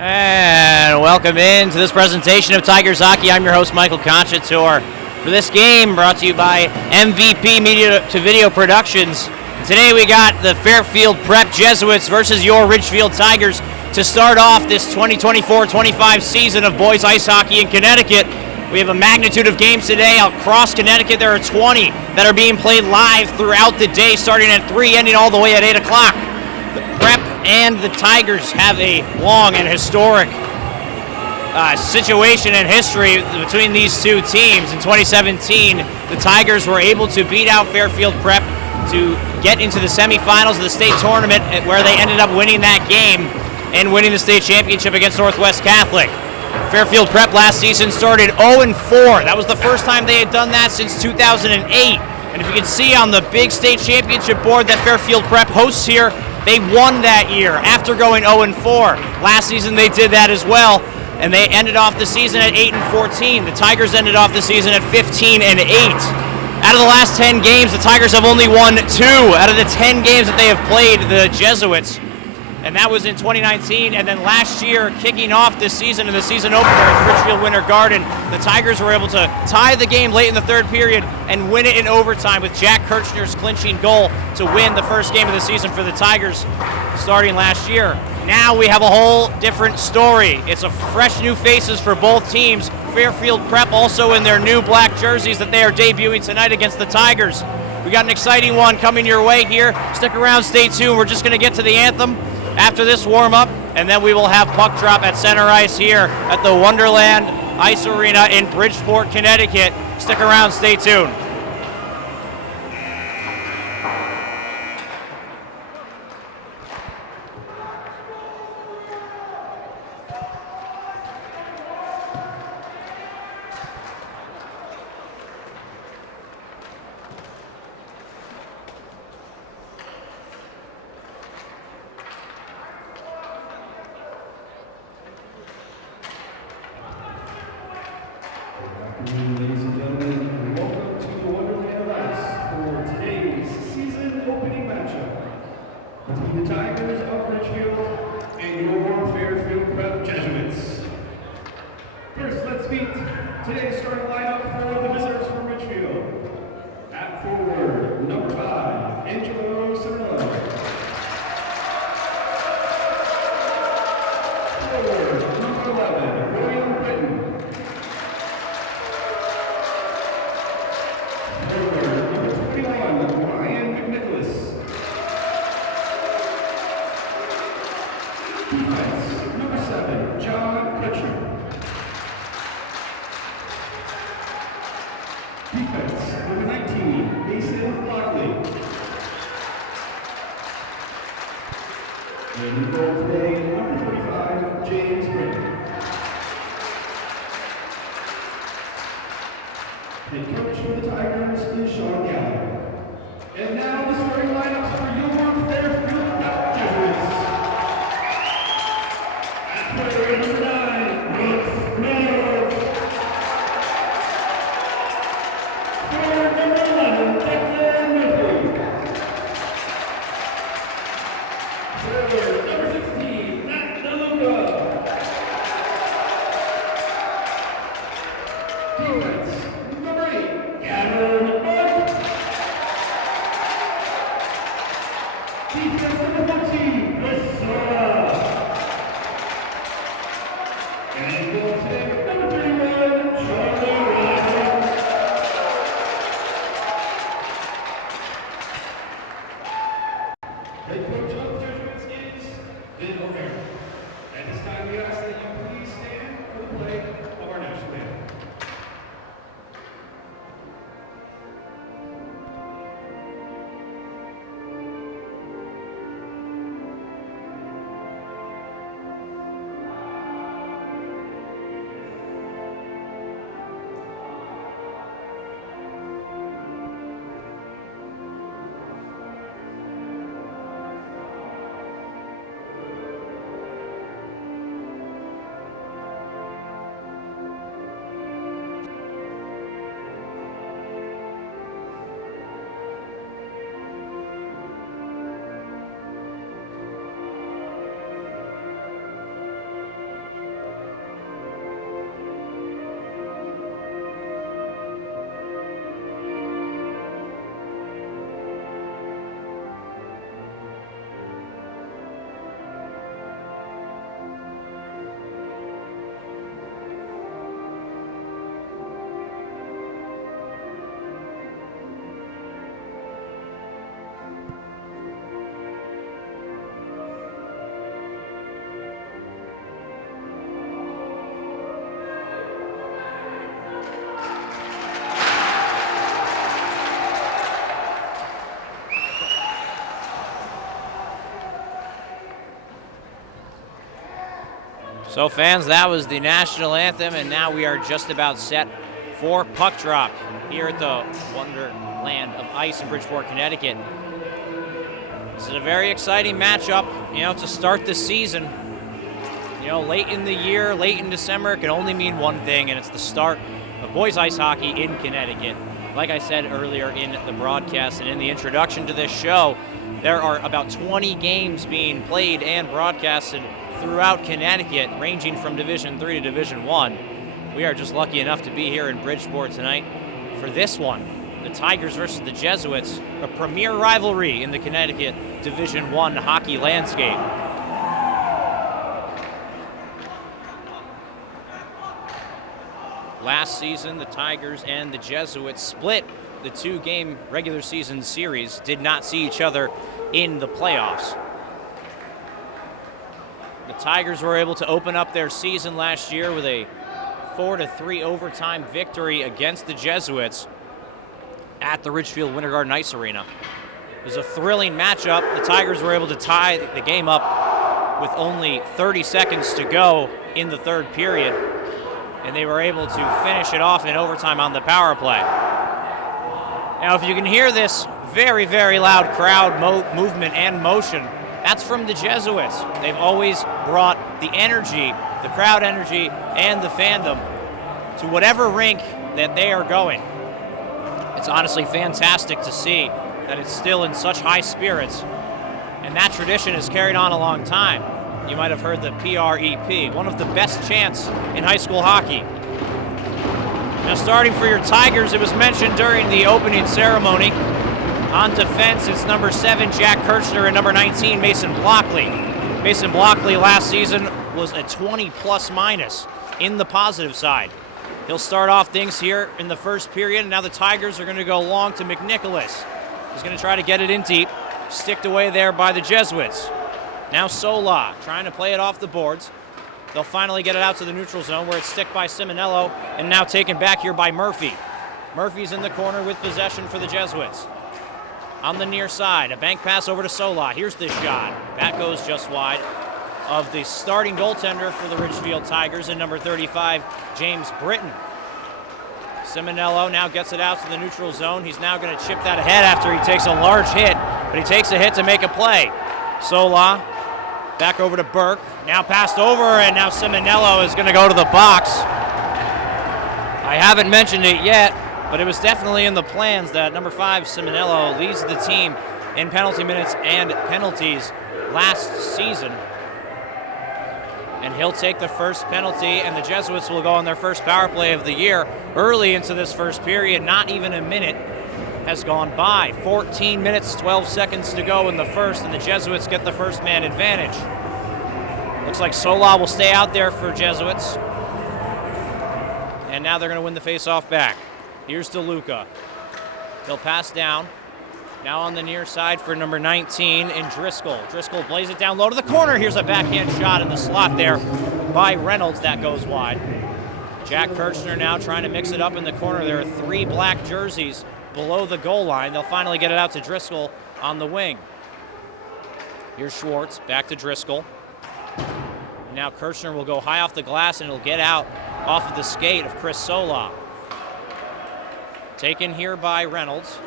And welcome in to this presentation of Tigers Hockey. I'm your host, Michael Canciatore. For this game, brought to you by MVP Media to Video Productions. Today we got the Fairfield Prep Jesuits versus your Ridgefield Tigers to start off this 2024-25 season of boys ice hockey in Connecticut. We have a magnitude of games today. Across Connecticut, there are 20 that are being played live throughout the day, starting at 3, ending all the way at 8 o'clock. The Prep and the Tigers have a long and historic situation and history between these two teams. In 2017, the Tigers were able to beat out Fairfield Prep to get into the semifinals of the state tournament, where they ended up winning that game and winning the state championship against Northwest Catholic. Fairfield Prep last season started 0-4. That was the first time they had done that since 2008. And if you can see on the big state championship board that Fairfield Prep hosts here, they won that year after going 0-4. Last season they did that as well, and they ended off the season at 8-14. The Tigers ended off the season at 15-8. Out of the last 10 games, the Tigers have only won 2 out of the 10 games that they have played the Jesuits. And that was in 2019, and then last year, kicking off this season in the season opener at the Ridgefield Winter Garden, the Tigers were able to tie the game late in the third period and win it in overtime with Jack Kirchner's clinching goal to win the first game of the season for the Tigers starting last year. Now we have a whole different story. It's a fresh new faces for both teams. Fairfield Prep also in their new black jerseys that they are debuting tonight against the Tigers. We got an exciting one coming your way here. Stick around, stay tuned. We're just going to get to the anthem after this warm-up, and then we will have puck drop at center ice here at the Wonderland Ice Arena in Bridgeport, Connecticut. Stick around, stay tuned. Ladies and gentlemen, welcome to the Wonderland of Ice for today's season opening matchup between the Tigers of Ridgefield and your Fairfield Prep Jesuits. First, let's meet today's starting lineup for the visitors from Ridgefield. At forward, number 5, Angelo Cirillo. Forward, number 11, William Britton. Defense, number 7, John Pritchard. Defense, number 19, Mason Lockley. And in goal today, number 45, James Britton. Head coach for the Tigers is Sean Gallagher. And now the starting lineups for your Fairfield Prep Jesuits. Player number 9, Brooks Mills. Forward number 11, Declan Murphy. Forward number 16, Matt DeLuca. Defense number 8, Gavin Buck. Defense number 14, Chris Sora. And goal today, number 31, Charlie Rogers. Head coach of the Jesuits is Ben O'Hara. At this time, we ask that you please stand for the play of our national anthem. So fans, that was the national anthem, and now we are just about set for puck drop here at the Wonderland of Ice in Bridgeport, Connecticut. This is a very exciting matchup, to start the season. Late in the year, late in December, it can only mean one thing, and it's the start of boys ice hockey in Connecticut. Like I said earlier in the broadcast and in the introduction to this show, there are about 20 games being played and broadcasted throughout Connecticut, ranging from Division III to Division I. We are just lucky enough to be here in Bridgeport tonight for this one, the Tigers versus the Jesuits, a premier rivalry in the Connecticut Division I hockey landscape. Last season, the Tigers and the Jesuits split the two-game regular season series, did not see each other in the playoffs. The Tigers were able to open up their season last year with a 4-3 overtime victory against the Jesuits at the Ridgefield Ice Arena. It was a thrilling matchup. The Tigers were able to tie the game up with only 30 seconds to go in the third period, and they were able to finish it off in overtime on the power play. Now, if you can hear this very, very loud crowd movement and motion, that's from the Jesuits. They've always brought the energy, the crowd energy, and the fandom to whatever rink that they are going. It's honestly fantastic to see that it's still in such high spirits, and that tradition is carried on a long time. You might have heard the PREP, one of the best chants in high school hockey. Now, starting for your Tigers, it was mentioned during the opening ceremony. On defense, it's number 7, Jack Kirchner, and number 19, Mason Blockley. Mason Blockley last season was a 20-plus minus in the positive side. He'll start off things here in the first period, and now the Tigers are going to go long to McNicholas. He's going to try to get it in deep, sticked away there by the Jesuits. Now Sola trying to play it off the boards. They'll finally get it out to the neutral zone where it's sticked by Simonello and now taken back here by Murphy. Murphy's in the corner with possession for the Jesuits. On the near side, a bank pass over to Sola. Here's the shot. That goes just wide of the starting goaltender for the Ridgefield Tigers and number 35, James Britton. Simonello now gets it out to the neutral zone. He's now going to chip that ahead after he takes a large hit, but he takes a hit to make a play. Sola back over to Burke. Now passed over, and now Simonello is going to go to the box. I haven't mentioned it yet, but it was definitely in the plans that number 5, Simonello, leads the team in penalty minutes and penalties last season. And he'll take the first penalty, and the Jesuits will go on their first power play of the year. Early into this first period, not even a minute has gone by. 14 minutes, 12 seconds to go in the first, and the Jesuits get the first man advantage. Looks like Sola will stay out there for Jesuits. And now they're going to win the face-off back. Here's DeLuca. He'll pass down. Now on the near side for number 19 in Driscoll. Driscoll blaze it down low to the corner. Here's a backhand shot in the slot there by Reynolds. That goes wide. Jack Kirchner now trying to mix it up in the corner. There are 3 black jerseys below the goal line. They'll finally get it out to Driscoll on the wing. Here's Schwartz, back to Driscoll. And now Kirchner will go high off the glass, and he'll get out off of the skate of Chris Sola. Taken here by Reynolds.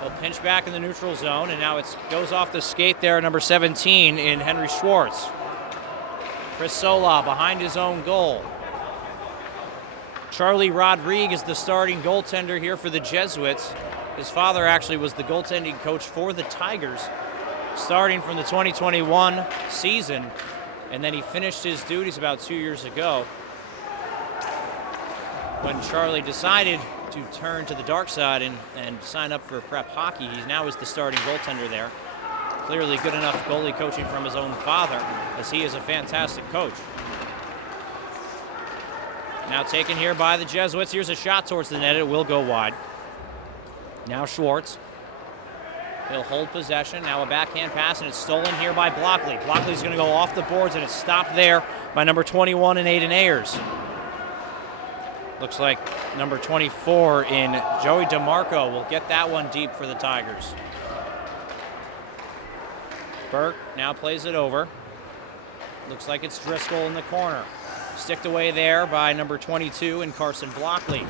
He'll pinch back in the neutral zone, and now it goes off the skate there, number 17 in Henry Schwartz. Chris Sola behind his own goal. Charlie Rodriguez is the starting goaltender here for the Jesuits. His father actually was the goaltending coach for the Tigers, starting from the 2021 season, and then he finished his duties about 2 years ago when Charlie decided to turn to the dark side and sign up for prep hockey. He now is the starting goaltender there. Clearly good enough goalie coaching from his own father, as he is a fantastic coach. Now taken here by the Jesuits. Here's a shot towards the net. It will go wide. Now Schwartz. He'll hold possession. Now a backhand pass, and it's stolen here by Blockley. Blockley's going to go off the boards, and it's stopped there by number 21 in Aiden Ayers. Looks like number 24 in Joey DeMarco will get that one deep for the Tigers. Burke now plays it over. Looks like it's Driscoll in the corner. Sticked away there by number 22 and Carson Blockley.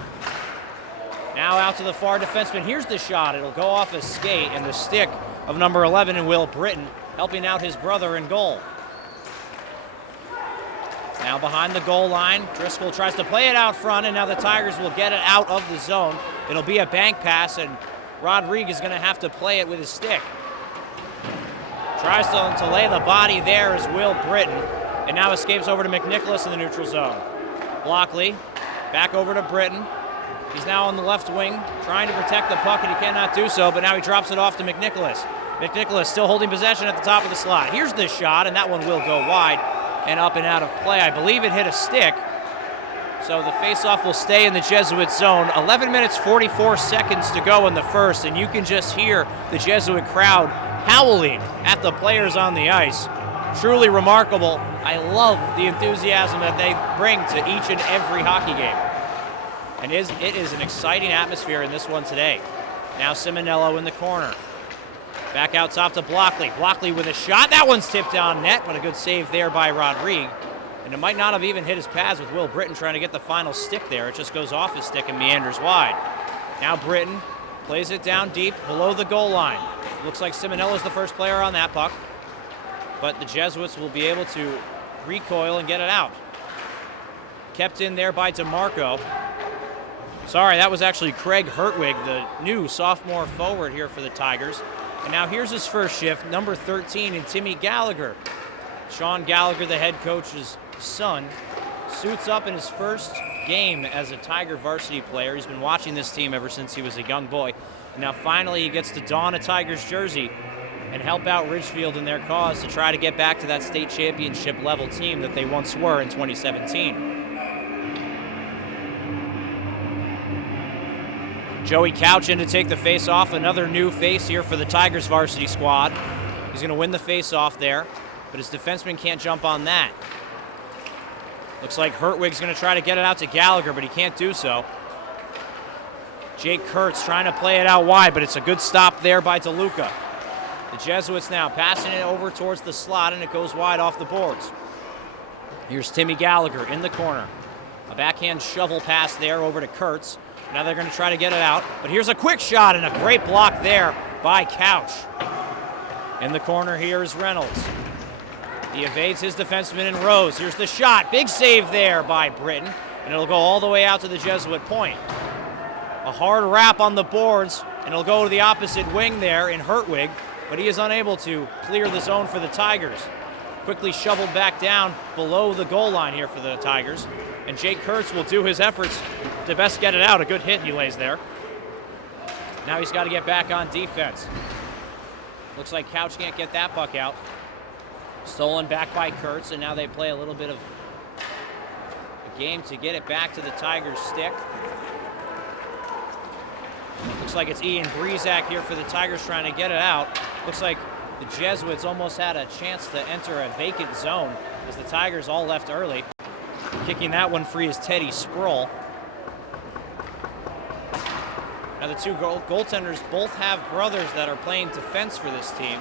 Now out to the far defenseman. Here's the shot. It'll go off his skate and the stick of number 11 and Will Britton, helping out his brother in goal. Now behind the goal line, Driscoll tries to play it out front, and now the Tigers will get it out of the zone. It'll be a bank pass, and Rodriguez is going to have to play it with his stick. Tries to lay the body there is Will Britton, and now escapes over to McNicholas in the neutral zone. Blockley back over to Britton. He's now on the left wing, trying to protect the puck, and he cannot do so, but now he drops it off to McNicholas. McNicholas still holding possession at the top of the slot. Here's the shot, and that one will go wide and up and out of play. I believe it hit a stick, so the faceoff will stay in the Jesuit zone. 11 minutes, 44 seconds to go in the first, and you can just hear the Jesuit crowd howling at the players on the ice. Truly remarkable. I love the enthusiasm that they bring to each and every hockey game. And it is an exciting atmosphere in this one today. Now Simonello in the corner. Back out top to Blockley. Blockley with a shot. That one's tipped down net, but a good save there by Rodriguez. And it might not have even hit his pads with Will Britton trying to get the final stick there. It just goes off his stick and meanders wide. Now Britton plays it down deep below the goal line. Looks like Simonello's the first player on that puck, but the Jesuits will be able to recoil and get it out. Kept in there by DeMarco. Sorry, that was actually Craig Hertwig, the new sophomore forward here for the Tigers. And now here's his first shift, number 13, and Timmy Gallagher. Sean Gallagher, the head coach's son, suits up in his first game as a Tiger varsity player. He's been watching this team ever since he was a young boy. And now finally he gets to don a Tigers jersey and help out Ridgefield in their cause to try to get back to that state championship level team that they once were in 2017. Joey Couch in to take the face-off, another new face here for the Tigers varsity squad. He's going to win the face-off there, but his defenseman can't jump on that. Looks like Hertwig's going to try to get it out to Gallagher, but he can't do so. Jake Kurtz trying to play it out wide, but it's a good stop there by DeLuca. The Jesuits now passing it over towards the slot, and it goes wide off the boards. Here's Timmy Gallagher in the corner. A backhand shovel pass there over to Kurtz. Now they're going to try to get it out, but here's a quick shot and a great block there by Couch. In the corner here is Reynolds. He evades his defenseman in Rose. Here's the shot. Big save there by Britton, and it'll go all the way out to the Jesuit point. A hard wrap on the boards, and it'll go to the opposite wing there in Hertwig, but he is unable to clear the zone for the Tigers. Quickly shoveled back down below the goal line here for the Tigers. And Jake Kurtz will do his efforts to best get it out. A good hit he lays there. Now he's got to get back on defense. Looks like Couch can't get that puck out. Stolen back by Kurtz, and now they play a little bit of a game to get it back to the Tigers' stick. Looks like it's Ian Breezak here for the Tigers trying to get it out. Looks like the Jesuits almost had a chance to enter a vacant zone as the Tigers all left early. Kicking that one free is Teddy Sproul. Now the two goaltenders both have brothers that are playing defense for this team.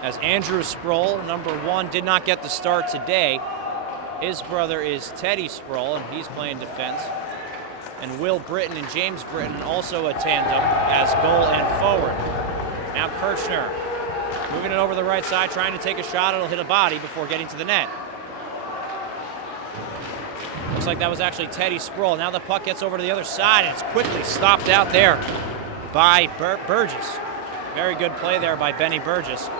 As Andrew Sproul, number 1, did not get the start today. His brother is Teddy Sproul, and he's playing defense. And Will Britton and James Britton also a tandem as goal and forward. Now Kirchner moving it over the right side, trying to take a shot. It'll hit a body before getting to the net. Looks like that was actually Teddy Sproul. Now the puck gets over to the other side, and it's quickly stopped out there by Burgess. Very good play there by Benny Burgess.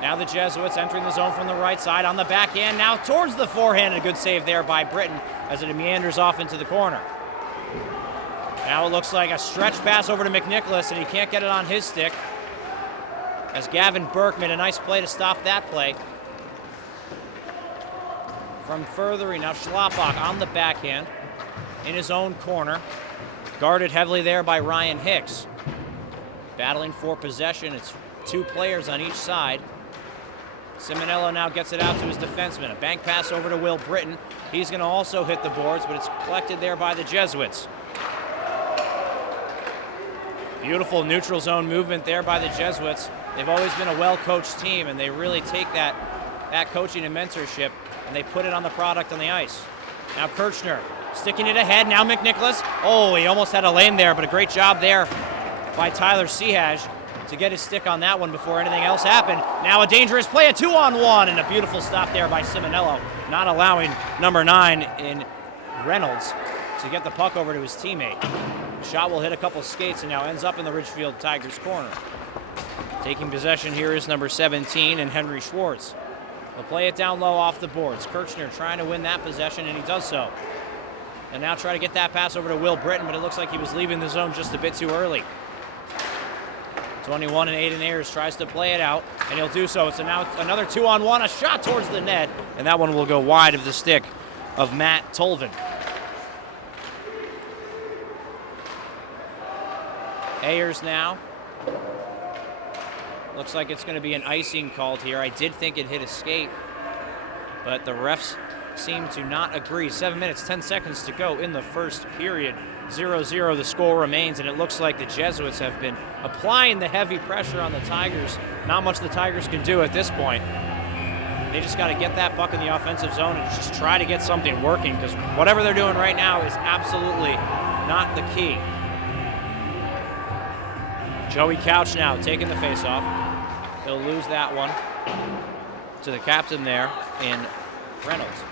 Now the Jesuits entering the zone from the right side on the backhand. Now towards the forehand. A good save there by Britton as it meanders off into the corner. Now it looks like a stretch pass over to McNicholas, and he can't get it on his stick. As Gavin Burke made a nice play to stop that play. From furthering, now Schlappak on the backhand in his own corner. Guarded heavily there by Ryan Hicks. Battling for possession. It's 2 players on each side. Simonello now gets it out to his defenseman. A bank pass over to Will Britton. He's going to also hit the boards, but it's collected there by the Jesuits. Beautiful neutral zone movement there by the Jesuits. They've always been a well-coached team, and they really take that coaching and mentorship, and they put it on the product on the ice. Now Kirchner sticking it ahead. Now McNicholas. Oh, he almost had a lane there, but a great job there by Tyler Sehaj to get his stick on that one before anything else happened. Now a dangerous play, a 2-on-1, and a beautiful stop there by Simonello, not allowing number 9 in Reynolds to get the puck over to his teammate. The shot will hit a couple skates and now ends up in the Ridgefield Tigers corner. Taking possession here is number 17 and Henry Schwartz. They'll play it down low off the boards. Kirchner trying to win that possession, and he does so. And now try to get that pass over to Will Britton, but it looks like he was leaving the zone just a bit too early. 21 and Aiden Ayers tries to play it out, and he'll do so. It's now another 2-on-1, a shot towards the net, and that one will go wide of the stick of Matt Tolvin. Ayers now. Looks like it's going to be an icing called here. I did think it hit a skate, but the refs seem to not agree. 7 minutes, 10 seconds to go in the first period. 0-0 the score remains, and it looks like the Jesuits have been applying the heavy pressure on the Tigers. Not much the Tigers can do at this point. They just got to get that puck in the offensive zone and just try to get something working, because whatever they're doing right now is absolutely not the key. Joey Couch now taking the faceoff. He'll lose that one to the captain there in Reynolds.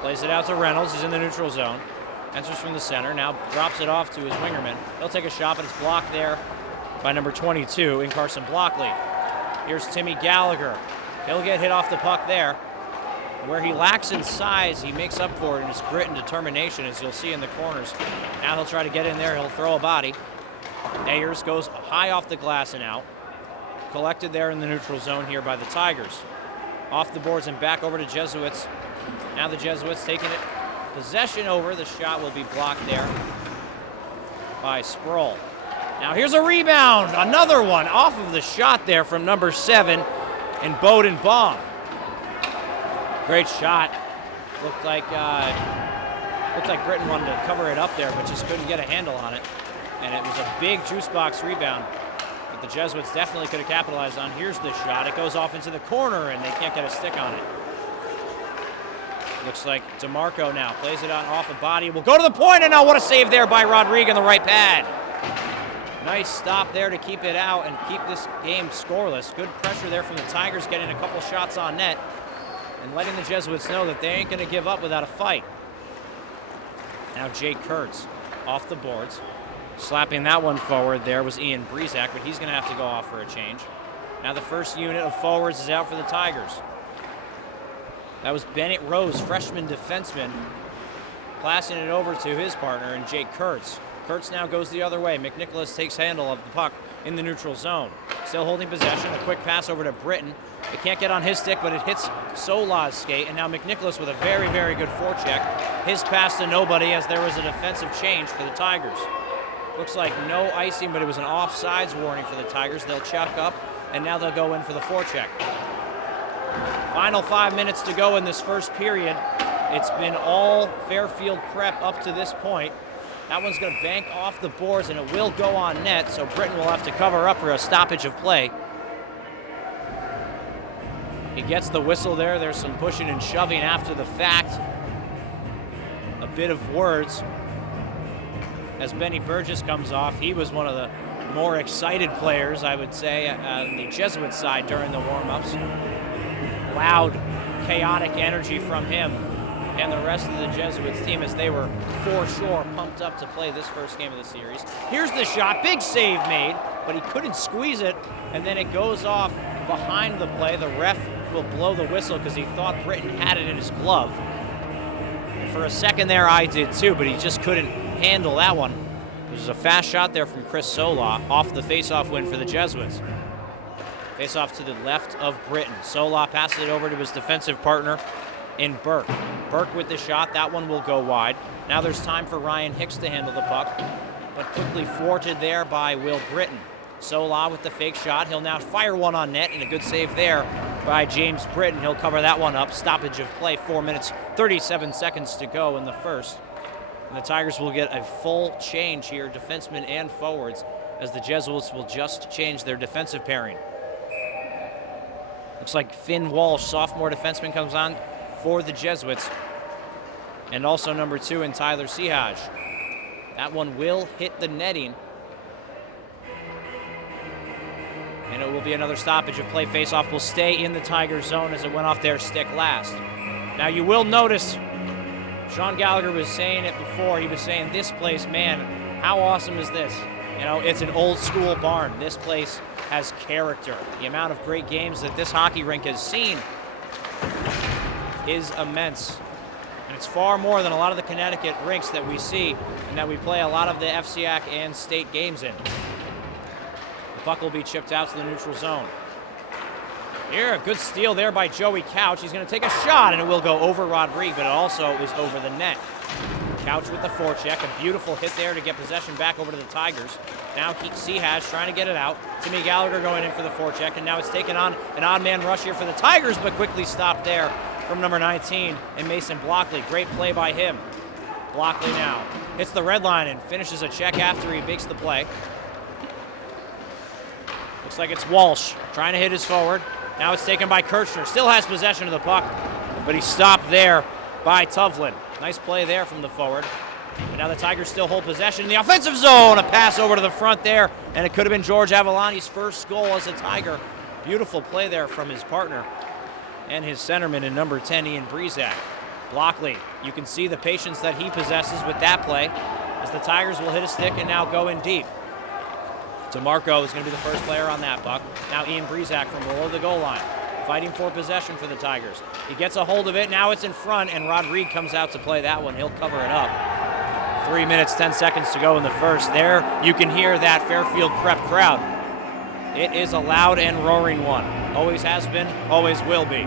Plays it out to Reynolds. He's in the neutral zone. Enters from the center. Now drops it off to his wingerman. He'll take a shot, but it's blocked there by number 22 in Carson Blockley. Here's Timmy Gallagher. He'll get hit off the puck there. Where he lacks in size, he makes up for it in his grit and determination, as you'll see in the corners. Now he'll try to get in there. He'll throw a body. Ayers goes high off the glass and out. Collected there in the neutral zone here by the Tigers. Off the boards and back over to Jesuits. Now the Jesuits taking it. Possession over. The shot will be blocked there by Sproul. Now here's a rebound. Another one off of the shot there from number 7 in Bowden Baum. Great shot. Looked like Britton wanted to cover it up there, but just couldn't get a handle on it. And it was a big juice box rebound that the Jesuits definitely could have capitalized on. Here's the shot. It goes off into the corner, and they can't get a stick on it. Looks like DeMarco now plays it on off a body. Will go to the point, and now what a save there by Rodriguez on the right pad. Nice stop there to keep it out and keep this game scoreless. Good pressure there from the Tigers, getting a couple shots on net and letting the Jesuits know that they ain't going to give up without a fight. Now Jake Kurtz off the boards. Slapping that one forward there was Ian Breezak, but he's going to have to go off for a change. Now the first unit of forwards is out for the Tigers. That was Bennett Rose, freshman defenseman, passing it over to his partner in Jake Kurtz. Kurtz now goes the other way. McNicholas takes handle of the puck in the neutral zone. Still holding possession. A quick pass over to Britton. It can't get on his stick, but it hits Sola's skate. And now McNicholas with a very, very good forecheck. His pass to nobody as there was a defensive change for the Tigers. Looks like no icing, but it was an offsides warning for the Tigers. They'll chuck up, and now they'll go in for the forecheck. Final 5 minutes to go in this first period. It's been all Fairfield Prep up to this point. That one's going to bank off the boards, and it will go on net, so Britton will have to cover up for a stoppage of play. He gets the whistle there. There's some pushing and shoving after the fact. A bit of words as Benny Burgess comes off. He was one of the more excited players, I would say, on the Jesuit side during the warm-ups. Loud, chaotic energy from him and the rest of the Jesuits team as they were for sure pumped up to play this first game of the series. Here's the shot, big save made, but he couldn't squeeze it, and then it goes off behind the play. The ref will blow the whistle because he thought Britton had it in his glove. And for a second there, I did too, but he just couldn't handle that one. It was a fast shot there from Chris Sola off the faceoff win for the Jesuits. Face-off to the left of Britton. Sola passes it over to his defensive partner in Burke. Burke with the shot. That one will go wide. Now there's time for Ryan Hicks to handle the puck, but quickly thwarted there by Will Britton. Sola with the fake shot. He'll now fire one on net, and a good save there by James Britton. He'll cover that one up. Stoppage of play. 4 minutes, 37 seconds to go in the first. And the Tigers will get a full change here, defensemen and forwards, as the Jesuits will just change their defensive pairing. Looks like Finn Walsh, sophomore defenseman, comes on for the Jesuits. And also number 2 in Tyler Sehaj. That one will hit the netting. And it will be another stoppage of play. Faceoff will stay in the Tigers zone as it went off their stick last. Now you will notice, Sean Gallagher was saying it before. He was saying, this place, man, how awesome is this? You know, it's an old school barn. This place has character. The amount of great games that this hockey rink has seen is immense. And it's far more than a lot of the Connecticut rinks that we see and that we play a lot of the FCAC and state games in. The puck will be chipped out to the neutral zone. Here, a good steal there by Joey Couch. He's going to take a shot, and it will go over Rodrigue, but it also is over the net. Couch with the forecheck. A beautiful hit there to get possession back over to the Tigers. Now Sehaj trying to get it out. Timmy Gallagher going in for the forecheck, and now it's taken on an odd man rush here for the Tigers, but quickly stopped there from number 19 and Mason Blockley. Great play by him. Blockley now hits the red line and finishes a check after he makes the play. Looks like it's Walsh trying to hit his forward. Now it's taken by Kirchner. Still has possession of the puck, but he's stopped there by Tuvlin. Nice play there from the forward. And now the Tigers still hold possession in the offensive zone. A pass over to the front there, and it could have been George Avalani's first goal as a Tiger. Beautiful play there from his partner and his centerman in number 10, Ian Breezak. Blockley, you can see the patience that he possesses with that play as the Tigers will hit a stick and now go in deep. DeMarco is going to be the first player on that puck. Now Ian Breezak from below the goal line, fighting for possession for the Tigers. He gets a hold of it, now it's in front, and Rodrigue comes out to play that one. He'll cover it up. 3 minutes, 10 seconds to go in the first. There you can hear that Fairfield Prep crowd. It is a loud and roaring one. Always has been, always will be.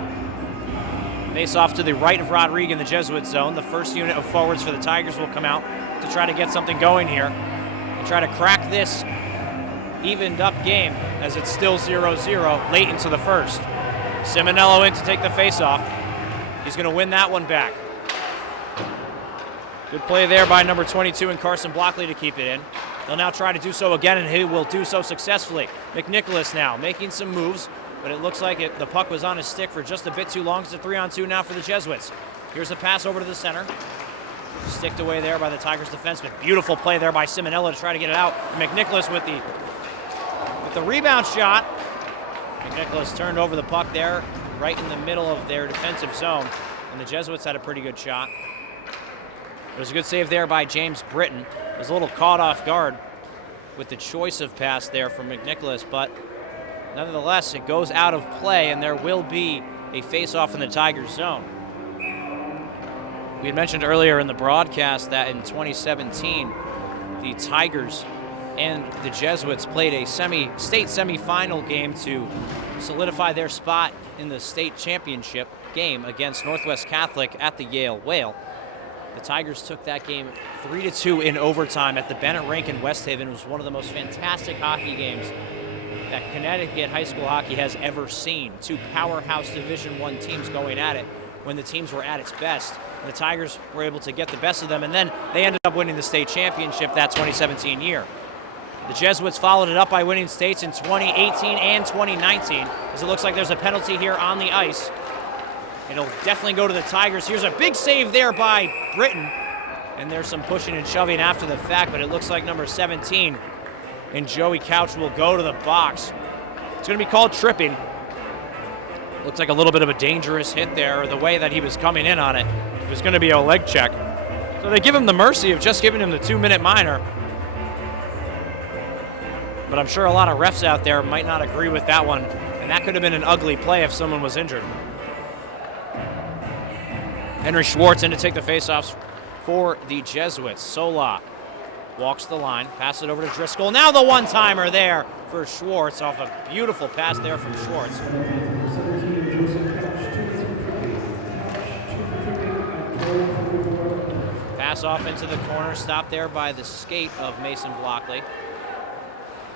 Face off to the right of Rodrigue in the Jesuit zone. The first unit of forwards for the Tigers will come out to try to get something going here and try to crack this evened up game as it's still 0-0 late into the first. Simonello in to take the face-off. He's going to win that one back. Good play there by number 22 and Carson Blockley to keep it in. He'll now try to do so again, and he will do so successfully. McNicholas now making some moves, but it looks like the puck was on his stick for just a bit too long. It's a 3-on-2 now for the Jesuits. Here's a pass over to the center. Sticked away there by the Tigers defenseman. Beautiful play there by Simonello to try to get it out. McNicholas with the rebound shot. McNicholas turned over the puck there, right in the middle of their defensive zone, and the Jesuits had a pretty good shot. It was a good save there by James Britton. It was a little caught off guard with the choice of pass there from McNicholas, but nonetheless, it goes out of play, and there will be a face-off in the Tigers zone. We had mentioned earlier in the broadcast that in 2017, the Tigers and the Jesuits played a state semifinal game to solidify their spot in the state championship game against Northwest Catholic at the Yale Whale. The Tigers took that game 3-2 in overtime at the Bennett Rink in West Haven. It was one of the most fantastic hockey games that Connecticut high school hockey has ever seen. Two powerhouse Division I teams going at it when the teams were at its best. And the Tigers were able to get the best of them, and then they ended up winning the state championship that 2017 year. The Jesuits followed it up by winning states in 2018 and 2019, as it looks like there's a penalty here on the ice. It'll definitely go to the Tigers. Here's a big save there by Britton, and there's some pushing and shoving after the fact, but it looks like number 17 and Joey Couch will go to the box. It's going to be called tripping. Looks like a little bit of a dangerous hit there, the way that he was coming in on it. It was going to be a leg check. So they give him the mercy of just giving him the 2-minute minor. But I'm sure a lot of refs out there might not agree with that one, and that could have been an ugly play if someone was injured. Henry Schwartz in to take the faceoffs for the Jesuits. Sola walks the line, pass it over to Driscoll. Now the one-timer there for Schwartz off a beautiful pass there from Schwartz. Pass off into the corner, stopped there by the skate of Mason Blockley.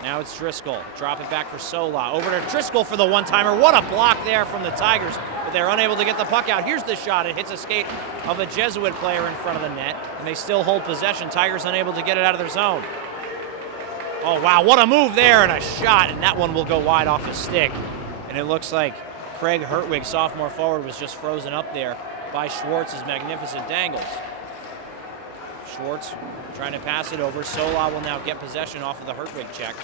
Now it's Driscoll. Drop it back for Sola. Over to Driscoll for the one-timer. What a block there from the Tigers, but they're unable to get the puck out. Here's the shot. It hits a skate of a Jesuit player in front of the net, and they still hold possession. Tigers unable to get it out of their zone. Oh, wow, what a move there and a shot, and that one will go wide off his stick. And it looks like Craig Hertwig, sophomore forward, was just frozen up there by Schwartz's magnificent dangles. Schwartz trying to pass it over. Sola will now get possession off of the Hertwig check.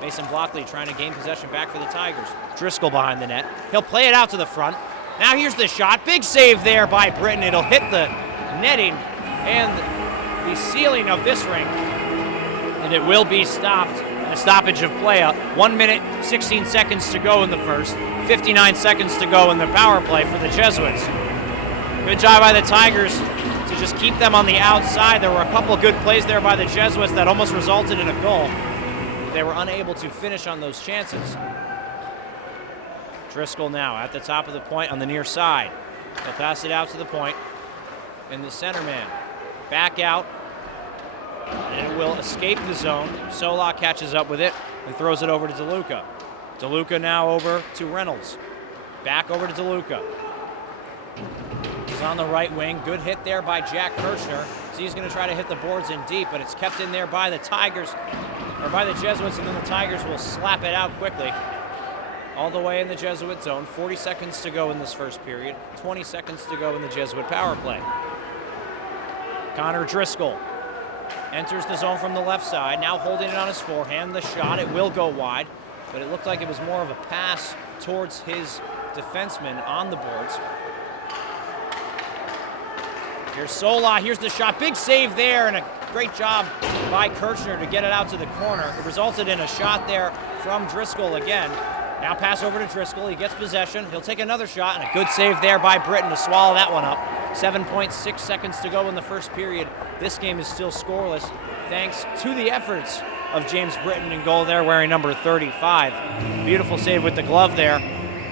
Mason Blockley trying to gain possession back for the Tigers. Driscoll behind the net. He'll play it out to the front. Now here's the shot. Big save there by Britton. It'll hit the netting and the ceiling of this rink. And it will be stopped in a stoppage of play. 1 minute, 16 seconds to go in the first. 59 seconds to go in the power play for the Jesuits. Good job by the Tigers to just keep them on the outside. There were a couple of good plays there by the Jesuits that almost resulted in a goal. They were unable to finish on those chances. Driscoll now at the top of the point on the near side. They'll pass it out to the point. And the center man back out. And it will escape the zone. Solak catches up with it and throws it over to DeLuca. DeLuca now over to Reynolds. Back over to DeLuca. He's on the right wing. Good hit there by Jack Kirchner. So he's going to try to hit the boards in deep, but it's kept in there by the Tigers, or by the Jesuits, and then the Tigers will slap it out quickly. All the way in the Jesuit zone. 40 seconds to go in this first period. 20 seconds to go in the Jesuit power play. Connor Driscoll enters the zone from the left side, now holding it on his forehand. The shot, it will go wide, but it looked like it was more of a pass towards his defenseman on the boards. Here's Sola, here's the shot. Big save there, and a great job by Kirchner to get it out to the corner. It resulted in a shot there from Driscoll again. Now pass over to Driscoll, he gets possession. He'll take another shot, and a good save there by Britton to swallow that one up. 7.6 seconds to go in the first period. This game is still scoreless, thanks to the efforts of James Britton in goal there, wearing number 35. Beautiful save with the glove there.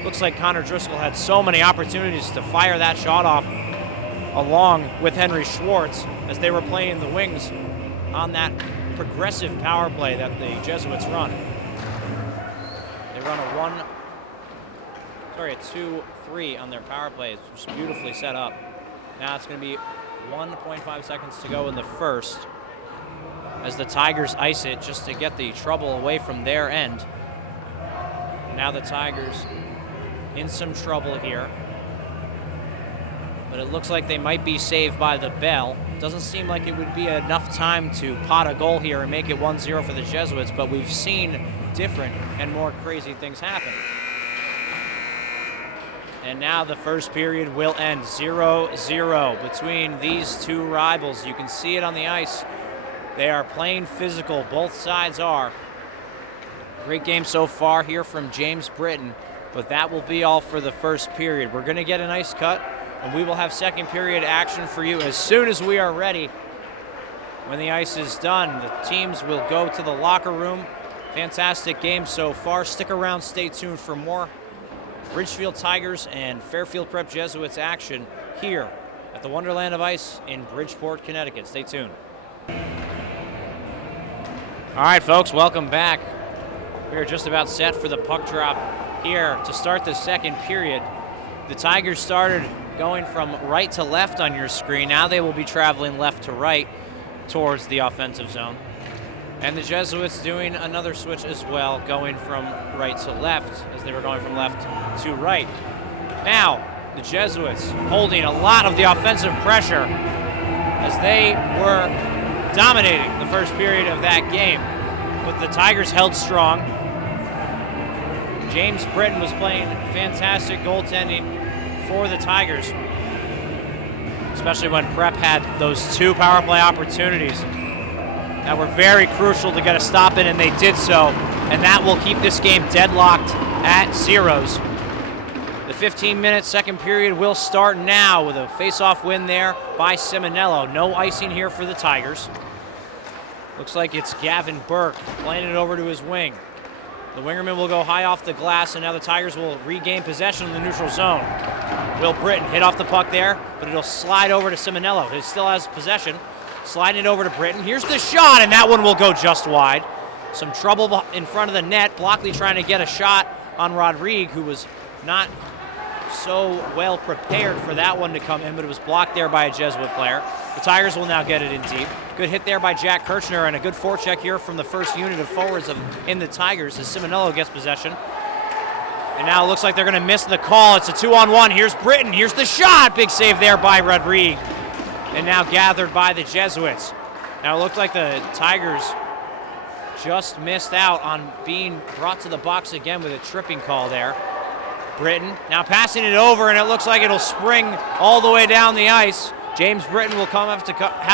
Looks like Connor Driscoll had so many opportunities to fire that shot off, along with Henry Schwartz, as they were playing the wings on that progressive power play that the Jesuits run. They run a 2-3 on their power play. It's just beautifully set up. Now it's going to be 1.5 seconds to go in the first, as the Tigers ice it just to get the trouble away from their end. Now the Tigers in some trouble here, but it looks like they might be saved by the bell. Doesn't seem like it would be enough time to pot a goal here and make it 1-0 for the Jesuits, but we've seen different and more crazy things happen. And now the first period will end 0-0 between these two rivals. You can see it on the ice. They are playing physical, both sides are. Great game so far here from James Britton, but that will be all for the first period. We're going to get an ice cut, and we will have second period action for you as soon as we are ready. When the ice is done, the teams will go to the locker room. Fantastic game so far. Stick around, stay tuned for more Ridgefield Tigers and Fairfield Prep Jesuits action here at the Wonderland of Ice in Bridgeport, Connecticut. Stay tuned. All right, folks, welcome back. We are just about set for the puck drop here to start the second period. The Tigers started going from right to left on your screen. Now they will be traveling left to right towards the offensive zone. And the Jesuits doing another switch as well, going from right to left as they were going from left to right. Now, the Jesuits holding a lot of the offensive pressure as they were dominating the first period of that game. But the Tigers held strong. James Britton was playing fantastic goaltending for the Tigers, especially when Prep had those two power play opportunities that were very crucial to get a stop in, and they did so, and that will keep this game deadlocked at zeros. The 15-minute second period will start now with a face-off win there by Simonello. No icing here for the Tigers. Looks like it's Gavin Burke playing it over to his wing. The wingerman will go high off the glass, and now the Tigers will regain possession in the neutral zone. Will Britton hit off the puck there, but it'll slide over to Simonello. He still has possession. Sliding it over to Britton. Here's the shot, and that one will go just wide. Some trouble in front of the net. Blockley trying to get a shot on Rodrigue, who was not so well prepared for that one to come in, but it was blocked there by a Jesuit player. The Tigers will now get it in deep. Good hit there by Jack Kirchner, and a good forecheck here from the first unit of forwards in the Tigers as Simonello gets possession. And now it looks like they're going to miss the call. It's a 2-on-1. Here's Britton. Here's the shot. Big save there by Rodrigue. And now gathered by the Jesuits. Now it looked like the Tigers just missed out on being brought to the box again with a tripping call there. Britton now passing it over, and it looks like it'll spring all the way down the ice. James Britton will have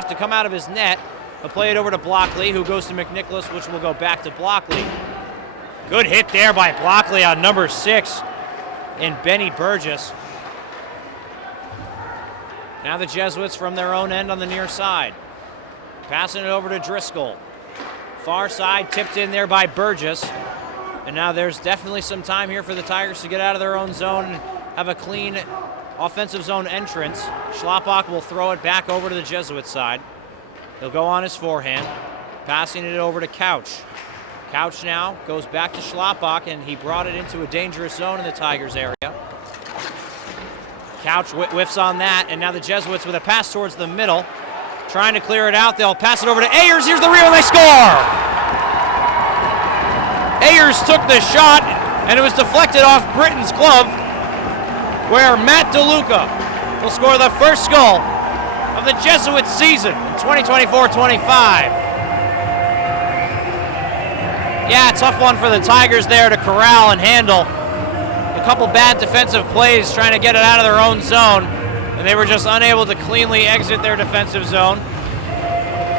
to come out of his net. He'll play it over to Blockley, who goes to McNicholas, which will go back to Blockley. Good hit there by Blockley on number 6 in Benny Burgess. Now the Jesuits from their own end on the near side. Passing it over to Driscoll. Far side, tipped in there by Burgess. And now there's definitely some time here for the Tigers to get out of their own zone and have a clean offensive zone entrance. Schlappak will throw it back over to the Jesuit side. He'll go on his forehand, passing it over to Couch. Couch now goes back to Schlappak, and he brought it into a dangerous zone in the Tigers area. Couch whiffs on that, and now the Jesuits with a pass towards the middle, trying to clear it out. They'll pass it over to Ayers. Here's the rebound, and they score! Ayers took the shot, and it was deflected off Britton's glove, where Matt DeLuca will score the first goal of the Jesuit season in 2024-25. Yeah, tough one for the Tigers there to corral and handle. A couple bad defensive plays trying to get it out of their own zone, and they were just unable to cleanly exit their defensive zone.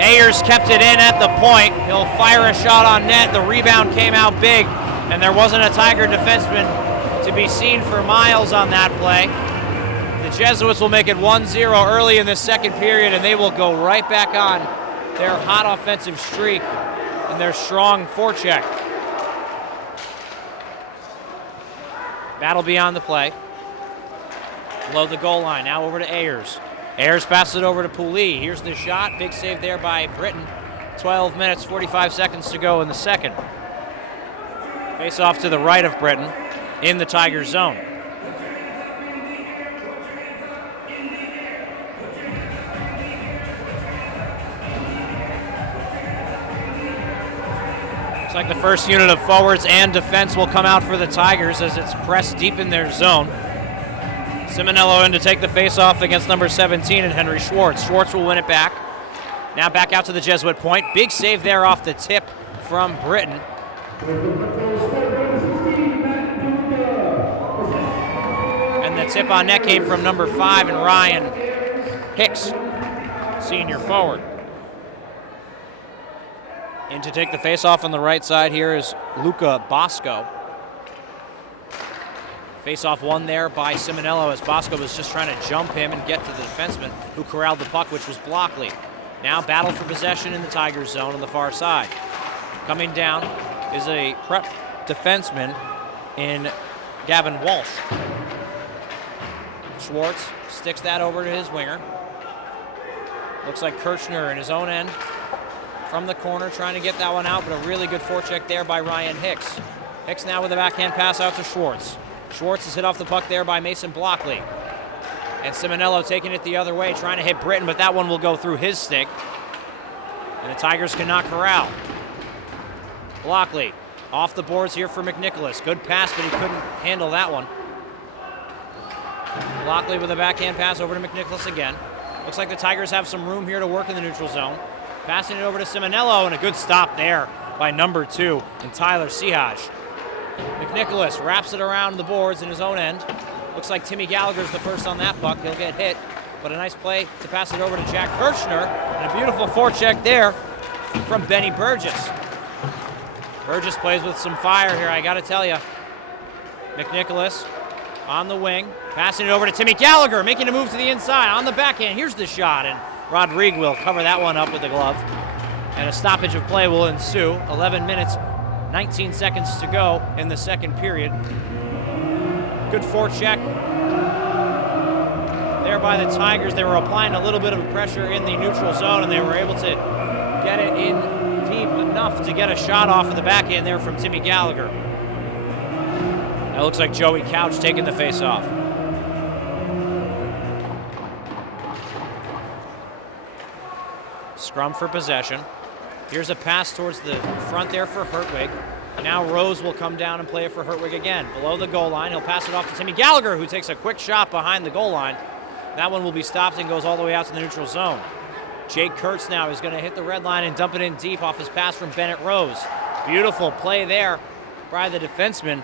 Ayers kept it in at the point. He'll fire a shot on net. The rebound came out big, and there wasn't a Tiger defenseman to be seen for miles on that play. The Jesuits will make it 1-0 early in the second period, and they will go right back on their hot offensive streak and their strong forecheck. Battle beyond the play. Below the goal line, now over to Ayers. Ayers passes it over to Pooley. Here's the shot. Big save there by Britton. 12 minutes, 45 seconds to go in the second. Face off to the right of Britton in the Tigers zone. Looks like the first unit of forwards and defense will come out for the Tigers as it's pressed deep in their zone. Simonello in to take the face-off against number 17 and Henry Schwartz. Schwartz will win it back. Now back out to the Jesuit point. Big save there off the tip from Britton. And the tip on net came from number 5 and Ryan Hicks, senior forward. In to take the face-off on the right side here is Luca Bosco. Face-off won there by Simonello as Bosco was just trying to jump him and get to the defenseman who corralled the puck, which was Blockley. Now battle for possession in the Tigers zone on the far side. Coming down is a prep defenseman in Gavin Walsh. Schwartz sticks that over to his winger. Looks like Kirchner in his own end from the corner trying to get that one out, but a really good forecheck there by Ryan Hicks. Hicks now with a backhand pass out to Schwartz. Schwartz is hit off the puck there by Mason Blockley. And Simonello taking it the other way, trying to hit Britton, but that one will go through his stick. And the Tigers cannot corral. Blockley off the boards here for McNicholas. Good pass, but he couldn't handle that one. Blockley with a backhand pass over to McNicholas again. Looks like the Tigers have some room here to work in the neutral zone. Passing it over to Simonello, and a good stop there by number 2 and Tyler Sihaj. McNicholas wraps it around the boards in his own end. Looks like Timmy Gallagher's the first on that puck. He'll get hit, but a nice play to pass it over to Jack Kirchner, and a beautiful forecheck there from Benny Burgess. Burgess plays with some fire here, I gotta tell you. McNicholas on the wing, passing it over to Timmy Gallagher, making a move to the inside on the backhand. Here's the shot, and Rodrigue will cover that one up with the glove. And a stoppage of play will ensue. 11 minutes, 19 seconds to go in the second period. Good forecheck there by the Tigers. They were applying a little bit of pressure in the neutral zone, and they were able to get it in deep enough to get a shot off of the backhand there from Timmy Gallagher. That looks like Joey Couch taking the face-off. Scrum for possession. Here's a pass towards the front there for Hertwig. Now Rose will come down and play it for Hertwig again. Below the goal line, he'll pass it off to Timmy Gallagher, who takes a quick shot behind the goal line. That one will be stopped and goes all the way out to the neutral zone. Jake Kurtz now is going to hit the red line and dump it in deep off his pass from Bennett Rose. Beautiful play there by the defenseman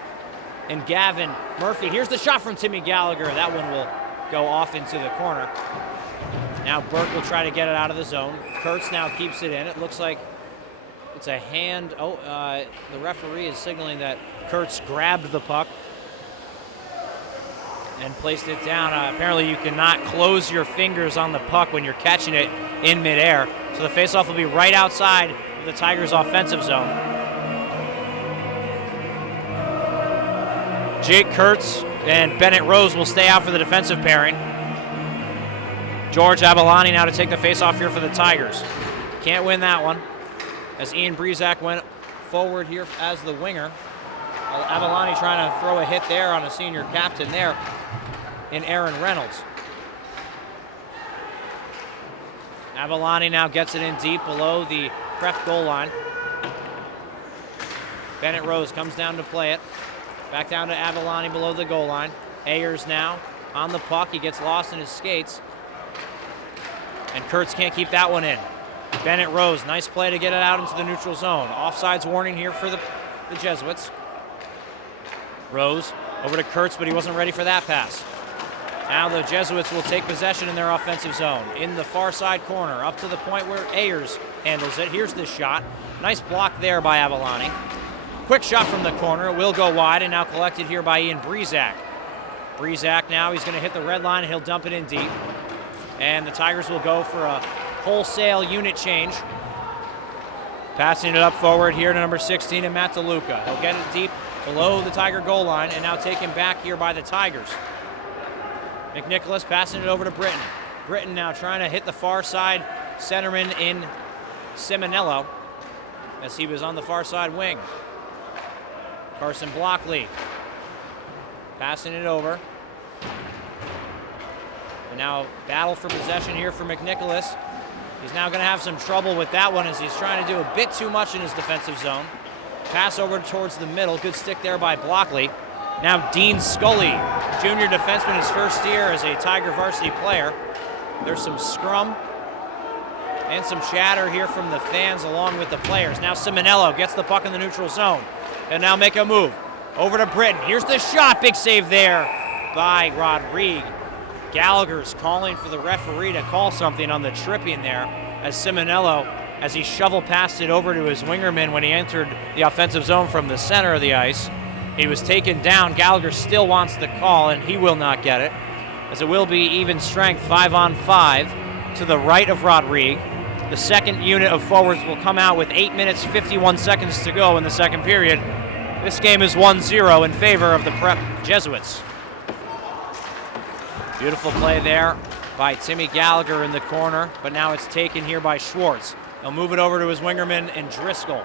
and Gavin Murphy. Here's the shot from Timmy Gallagher. That one will go off into the corner. Now Burke will try to get it out of the zone. Kurtz now keeps it in. It looks like it's a hand. The referee is signaling that Kurtz grabbed the puck and placed it down. Apparently you cannot close your fingers on the puck when you're catching it in midair. So the faceoff will be right outside of the Tigers' offensive zone. Jake Kurtz and Bennett Rose will stay out for the defensive pairing. George Abalani now to take the faceoff here for the Tigers. Can't win that one, as Ian Breezak went forward here as the winger. Abalani trying to throw a hit there on a senior captain there in Aaron Reynolds. Abalani now gets it in deep below the Prep goal line. Bennett Rose comes down to play it. Back down to Abalani below the goal line. Ayers now on the puck. He gets lost in his skates. And Kurtz can't keep that one in. Bennett Rose, nice play to get it out into the neutral zone. Offsides warning here for the Jesuits. Rose over to Kurtz, but he wasn't ready for that pass. Now the Jesuits will take possession in their offensive zone. In the far side corner, up to the point where Ayers handles it. Here's the shot. Nice block there by Abalani. Quick shot from the corner. It will go wide, and now collected here by Ian Breezak. Breezak now, he's going to hit the red line, and he'll dump it in deep. And the Tigers will go for a wholesale unit change. Passing it up forward here to number 16 and Matt DeLuca. He'll get it deep below the Tiger goal line, and now taken back here by the Tigers. McNicholas passing it over to Britton. Britton now trying to hit the far side centerman in Simonello as he was on the far side wing. Carson Blockley passing it over. And now battle for possession here for McNicholas. He's now going to have some trouble with that one as he's trying to do a bit too much in his defensive zone. Pass over towards the middle. Good stick there by Blockley. Now Dean Scully, junior defenseman, his first year as a Tiger varsity player. There's some scrum and some chatter here from the fans along with the players. Now Simonello gets the puck in the neutral zone and now make a move. Over to Britton. Here's the shot. Big save there by Rodrigue. Gallagher's calling for the referee to call something on the tripping there as Simonello, as he shoveled past it over to his wingerman when he entered the offensive zone from the center of the ice. He was taken down. Gallagher still wants the call, and he will not get it, as it will be even strength 5-on-5 to the right of Rodrigue. The second unit of forwards will come out with 8 minutes, 51 seconds to go in the second period. This game is 1-0 in favor of the Prep Jesuits. Beautiful play there by Timmy Gallagher in the corner, but now it's taken here by Schwartz. He'll move it over to his wingerman and Driscoll.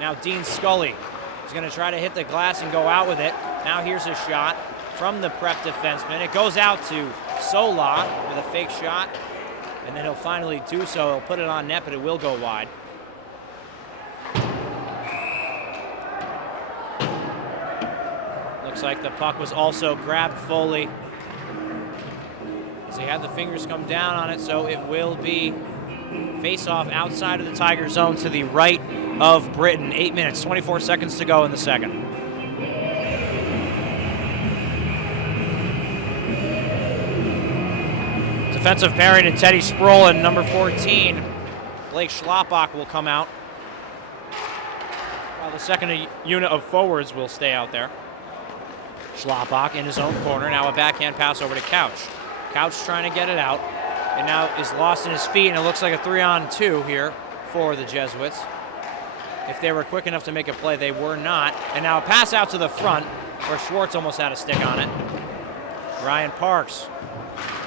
Now Dean Scully is going to try to hit the glass and go out with it. Now here's a shot from the Prep defenseman. It goes out to Sola with a fake shot, and then he'll finally do so. He'll put it on net, but it will go wide. Looks like the puck was also grabbed Foley. He had the fingers come down on it, so it will be face-off outside of the Tiger zone to the right of Britton. 8 minutes, 24 seconds to go in the second. Defensive pairing to Teddy Sproul and number 14, Blake Schlapbach will come out, while the second unit of forwards will stay out there. Schlapbach in his own corner. Now a backhand pass over to Couch. Couch trying to get it out, and now is lost in his feet, and it looks like a 3-on-2 here for the Jesuits. If they were quick enough to make a play, they were not. And now a pass out to the front, where Schwartz almost had a stick on it. Ryan Parks,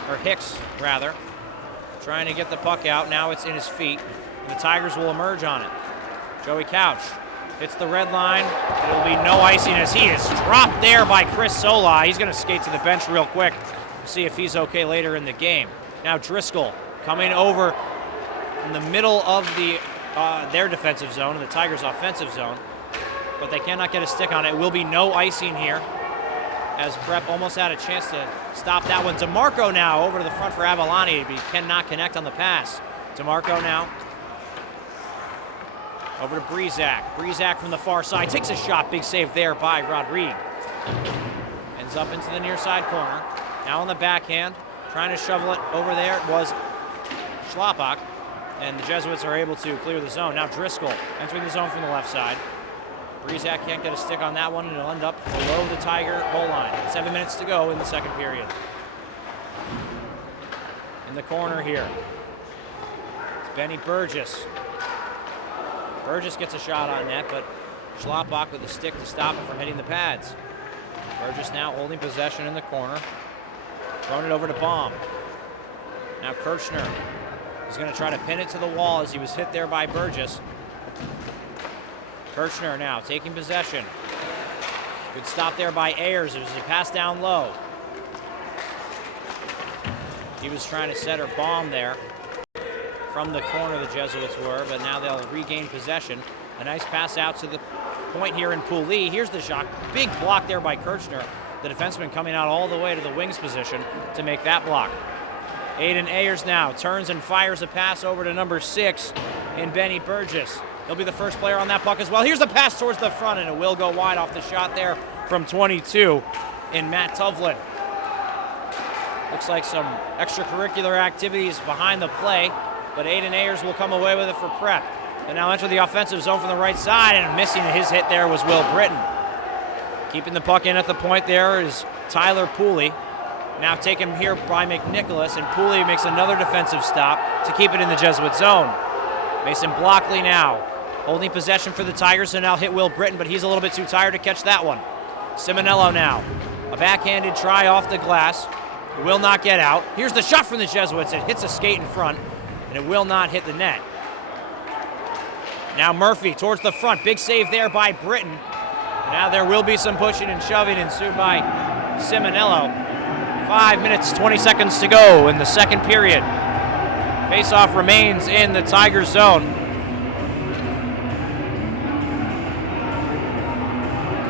or Hicks, rather, trying to get the puck out. Now it's in his feet, and the Tigers will emerge on it. Joey Couch hits the red line. It will be no icing as he is dropped there by Chris Sola. He's going to skate to the bench real quick. See if he's okay later in the game. Now Driscoll coming over in the middle of their defensive zone, and the Tigers' offensive zone. But they cannot get a stick on it. It will be no icing here, as Prep almost had a chance to stop that one. DeMarco now over to the front for Avalani, but he cannot connect on the pass. DeMarco now over to Brizak. Brizak from the far side takes a shot. Big save there by Rodrigue. Ends up into the near side corner. Now on the backhand, trying to shovel it over there. It was Schlappak, and the Jesuits are able to clear the zone. Now Driscoll entering the zone from the left side. Brizak can't get a stick on that one, and it'll end up below the Tiger goal line. 7 minutes to go in the second period. In the corner here, it's Benny Burgess. Burgess gets a shot on net, but Schlappak with a stick to stop it from hitting the pads. Burgess now holding possession in the corner. Throwing it over to Baum. Now Kirchner is going to try to pin it to the wall as he was hit there by Burgess. Kirchner now taking possession. Good stop there by Ayers. It was a pass down low. He was trying to set her Baum there. From the corner the Jesuits were, but now they'll regain possession. A nice pass out to the point here in Pooley. Here's the shot. Big block there by Kirchner. The defenseman coming out all the way to the wings position to make that block. Aiden Ayers now turns and fires a pass over to number 6 in Benny Burgess. He'll be the first player on that puck as well. Here's the pass towards the front, and it will go wide off the shot there from 22 in Matt Tuvlin. Looks like some extracurricular activities behind the play, but Aiden Ayers will come away with it for Prep. And now enter the offensive zone from the right side, and missing his hit there was Will Britton. Keeping the puck in at the point there is Tyler Pooley. Now taken here by McNicholas, and Pooley makes another defensive stop to keep it in the Jesuit zone. Mason Blockley now holding possession for the Tigers, and now hit Will Britton, but he's a little bit too tired to catch that one. Simonello now, a backhanded try off the glass. It will not get out. Here's the shot from the Jesuits. It hits a skate in front, and it will not hit the net. Now Murphy towards the front. Big save there by Britton. Now there will be some pushing and shoving ensued by Simonello. 5 minutes, 20 seconds to go in the second period. Faceoff remains in the Tigers zone.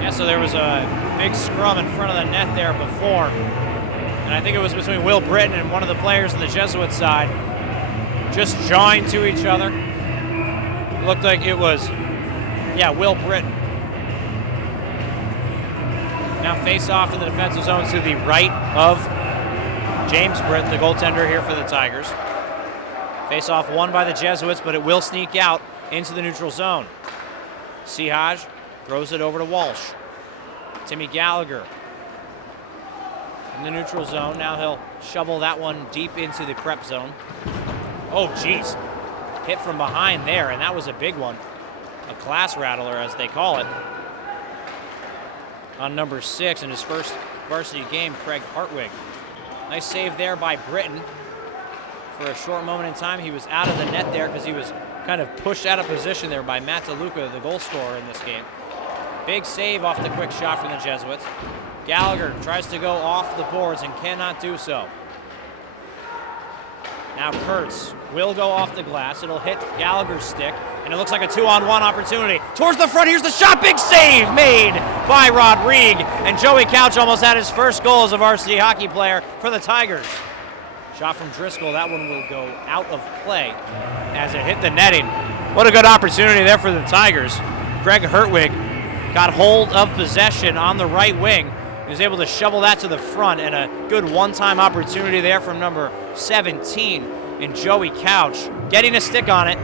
Yeah, so there was a big scrum in front of the net there before. And I think it was between Will Britton and one of the players on the Jesuit side. Just joined to each other. It looked like it was, Will Britton. Now face off in the defensive zone to the right of James Britt, the goaltender here for the Tigers. Face off won by the Jesuits, but it will sneak out into the neutral zone. Sihaj throws it over to Walsh. Timmy Gallagher in the neutral zone. Now he'll shovel that one deep into the Prep zone. Oh, geez. Hit from behind there, and that was a big one. A class rattler, as they call it. On number 6 in his first varsity game, Craig Hartwig. Nice save there by Britton. For a short moment in time, he was out of the net there because he was kind of pushed out of position there by Matt DeLuca, the goal scorer in this game. Big save off the quick shot from the Jesuits. Gallagher tries to go off the boards and cannot do so. Now Kurtz will go off the glass. It'll hit Gallagher's stick, and it looks like a 2-on-1 opportunity. Towards the front, here's the shot. Big save made by Rodrigue, and Joey Couch almost had his first goal as a varsity hockey player for the Tigers. Shot from Driscoll, that one will go out of play as it hit the netting. What a good opportunity there for the Tigers. Craig Hartwig got hold of possession on the right wing. He was able to shovel that to the front, and a good one-time opportunity there from number 17 in Joey Couch. Getting a stick on it,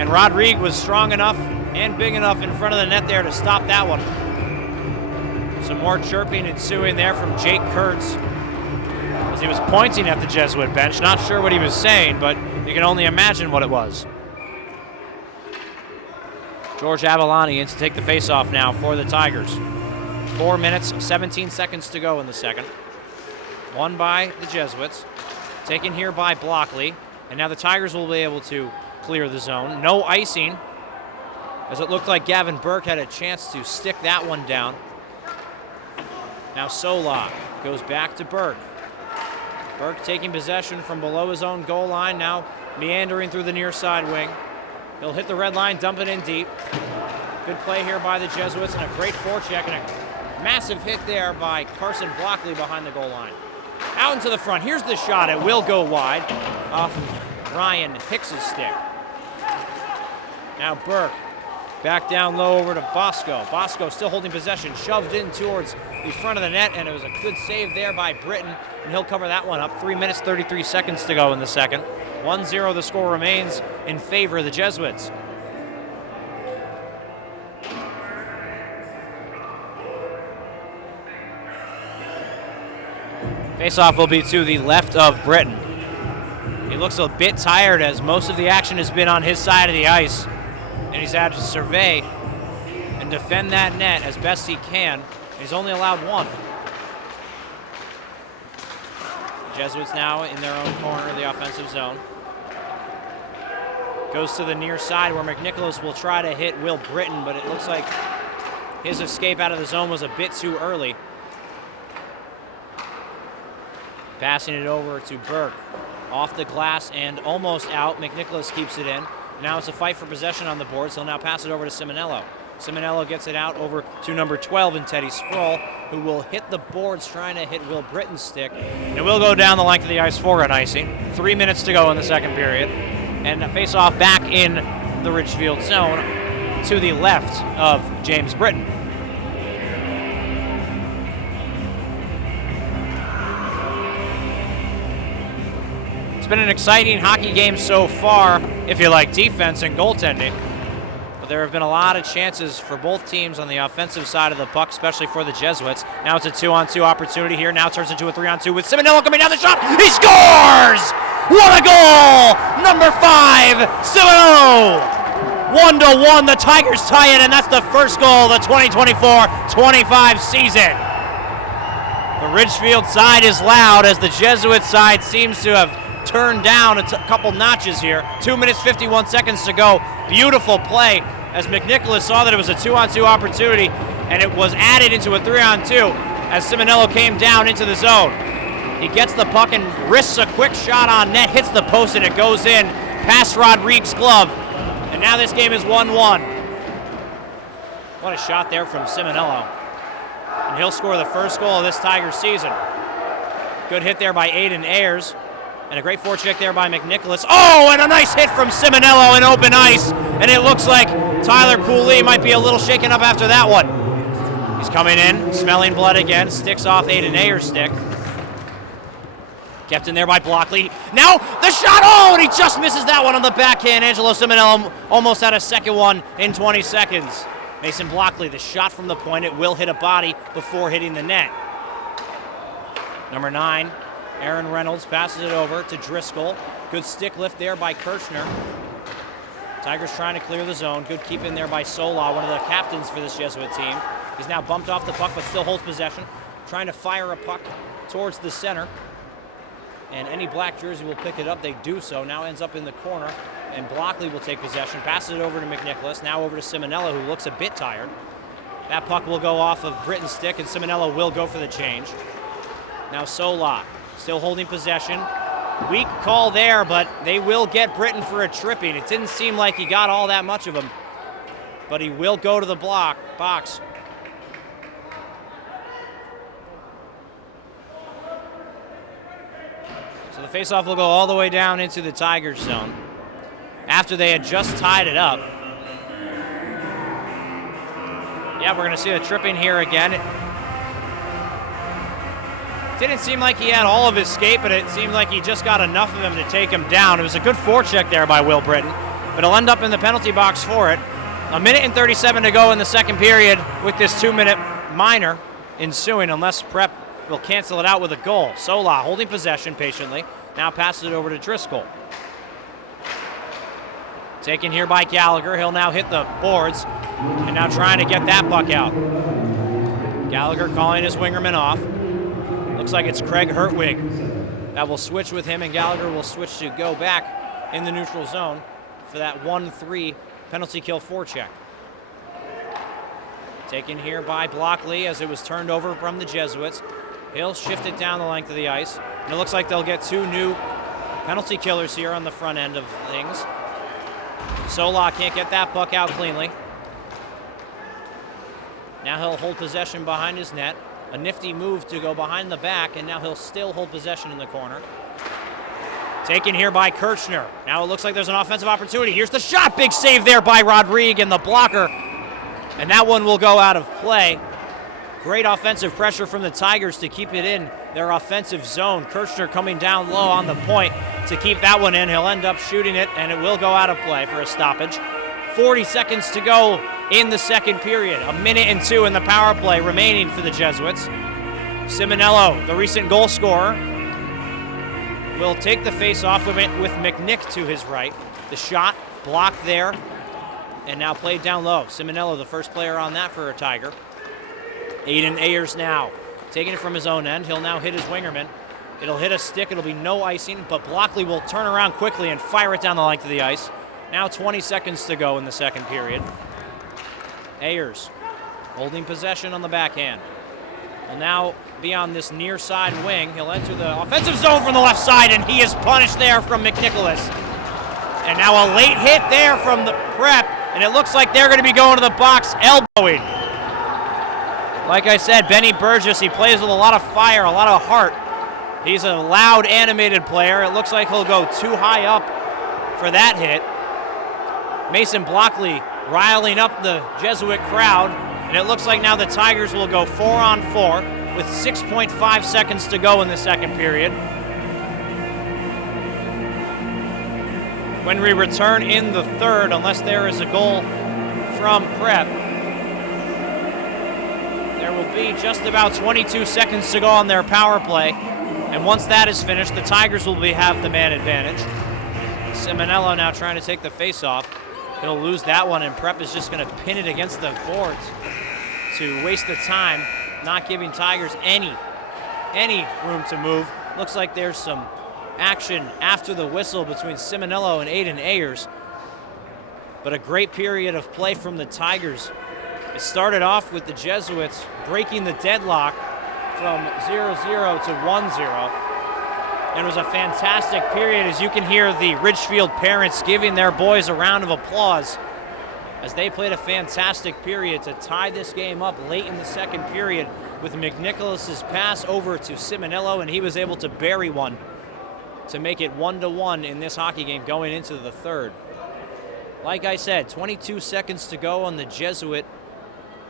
and Rodrigue was strong enough and big enough in front of the net there to stop that one. Some more chirping ensuing there from Jake Kurtz as he was pointing at the Jesuit bench. Not sure what he was saying, but you can only imagine what it was. George Avalani in to take the faceoff now for the Tigers. 4 minutes, 17 seconds to go in the second. Won by the Jesuits. Taken here by Blockley. And now the Tigers will be able to clear the zone. No icing, as it looked like Gavin Burke had a chance to stick that one down. Now Solak goes back to Burke. Burke taking possession from below his own goal line, now meandering through the near side wing. He'll hit the red line, dump it in deep. Good play here by the Jesuits, and a great forecheck, and a massive hit there by Carson Blockley behind the goal line. Out into the front, here's the shot, it will go wide off of Ryan Hicks' stick. Now Burke, back down low over to Bosco. Bosco still holding possession, shoved in towards the front of the net, and it was a good save there by Britton, and he'll cover that one up. 3 minutes, 33 seconds to go in the second. 1-0 the score remains in favor of the Jesuits. Faceoff will be to the left of Britton. He looks a bit tired as most of the action has been on his side of the ice, and he's had to survey and defend that net as best he can. He's only allowed one. Jesuits now in their own corner of the offensive zone. Goes to the near side where McNicholas will try to hit Will Britton, but it looks like his escape out of the zone was a bit too early. Passing it over to Burke. Off the glass and almost out. McNicholas keeps it in. Now it's a fight for possession on the boards. He'll now pass it over to Simonello. Simonello gets it out over to number 12 in Teddy Sproul, who will hit the boards trying to hit Will Britton's stick. It will go down the length of the ice for an icing. 3 minutes to go in the second period. And a face-off back in the Ridgefield zone to the left of James Britton. It's been an exciting hockey game so far, if you like defense and goaltending. But there have been a lot of chances for both teams on the offensive side of the puck, especially for the Jesuits. Now it's a 2-on-2 opportunity here. Now it turns into a 3-on-2 with Simonello coming down the shot. He scores! What a goal! Number 5, Simonello! 1-1, the Tigers tie it, and that's the first goal of the 2024-25 season. The Ridgefield side is loud as the Jesuit side seems to have turned down a couple notches here. 2 minutes, 51 seconds to go. Beautiful play as McNicholas saw that it was a 2-on-2 opportunity, and it was added into a 3-on-2 as Simonello came down into the zone. He gets the puck and risks a quick shot on net, hits the post, and it goes in past Rodriguez's glove. And now this game is 1-1. What a shot there from Simonello. And he'll score the first goal of this Tigers season. Good hit there by Aiden Ayers. And a great forecheck there by McNicholas. Oh, and a nice hit from Simonello in open ice. And it looks like Tyler Pooley might be a little shaken up after that one. He's coming in, smelling blood again, sticks off Aiden Ayers' stick. Kept in there by Blockley. Now the shot, oh, and he just misses that one on the backhand. Angelo Simonello almost had a second one in 20 seconds. Mason Blockley, the shot from the point, it will hit a body before hitting the net. Number 9, Aaron Reynolds passes it over to Driscoll. Good stick lift there by Kirchner. Tigers trying to clear the zone. Good keep in there by Sola, one of the captains for this Jesuit team. He's now bumped off the puck but still holds possession. Trying to fire a puck towards the center. And any black jersey will pick it up. They do so. Now ends up in the corner. And Blockley will take possession. Passes it over to McNicholas. Now over to Simonello, who looks a bit tired. That puck will go off of Britton's stick, and Simonello will go for the change. Now Sola, still holding possession. Weak call there, but they will get Britton for a tripping. It didn't seem like he got all that much of him, but he will go to the box. So the faceoff will go all the way down into the Tigers zone after they had just tied it up. Yeah, we're going to see the tripping here again. It didn't seem like he had all of his skate, but it seemed like he just got enough of him to take him down. It was a good forecheck there by Will Britton, but he'll end up in the penalty box for it. 1 minute and 37 to go in the second period with this 2-minute minor ensuing unless Prep will cancel it out with a goal. Sola holding possession patiently. Now passes it over to Driscoll. Taken here by Gallagher. He'll now hit the boards and now trying to get that puck out. Gallagher calling his wingerman off. Looks like it's Craig Hertwig that will switch with him, and Gallagher will switch to go back in the neutral zone for that 1-3 penalty kill forecheck. Taken here by Blockley as it was turned over from the Jesuits. He'll shift it down the length of the ice. And it looks like they'll get 2 new penalty killers here on the front end of things. Solak can't get that puck out cleanly. Now he'll hold possession behind his net. A nifty move to go behind the back, and now he'll still hold possession in the corner. Taken here by Kirchner. Now it looks like there's an offensive opportunity. Here's the shot. Big save there by Rodrigue and the blocker. And that one will go out of play. Great offensive pressure from the Tigers to keep it in their offensive zone. Kirchner coming down low on the point to keep that one in. He'll end up shooting it, and it will go out of play for a stoppage. 40 seconds to go in the second period. 1 minute and 2 in the power play remaining for the Jesuits. Simonello, the recent goal scorer, will take the face-off with McNick to his right. The shot blocked there and now played down low. Simonello, the first player on that for a Tiger. Aiden Ayers now taking it from his own end. He'll now hit his wingerman. It'll hit a stick. It'll be no icing, but Blockley will turn around quickly and fire it down the length of the ice. Now 20 seconds to go in the second period. Ayers holding possession on the backhand. Will now be on this near side wing. He'll enter the offensive zone from the left side, and he is punished there from McNicholas. And now a late hit there from the Prep, and it looks like they're going to be going to the box elbowing. Like I said, Benny Burgess, he plays with a lot of fire, a lot of heart. He's a loud, animated player. It looks like he'll go too high up for that hit. Mason Blockley riling up the Jesuit crowd, and it looks like now the Tigers will go 4-on-4 with 6.5 seconds to go in the second period. When we return in the third, unless there is a goal from Prep, there will be just about 22 seconds to go on their power play. And once that is finished, the Tigers will have the man advantage. Simonello now trying to take the face-off. He'll lose that one, and Prep is just going to pin it against the boards to waste the time, not giving Tigers any room to move. Looks like there's some action after the whistle between Simonello and Aiden Ayers. But a great period of play from the Tigers. It started off with the Jesuits breaking the deadlock from 0-0 to 1-0. And it was a fantastic period, as you can hear the Ridgefield parents giving their boys a round of applause as they played a fantastic period to tie this game up late in the second period with McNicholas's pass over to Simonello, and he was able to bury one to make it 1-1 in this hockey game going into the third. Like I said, 22 seconds to go on the Jesuit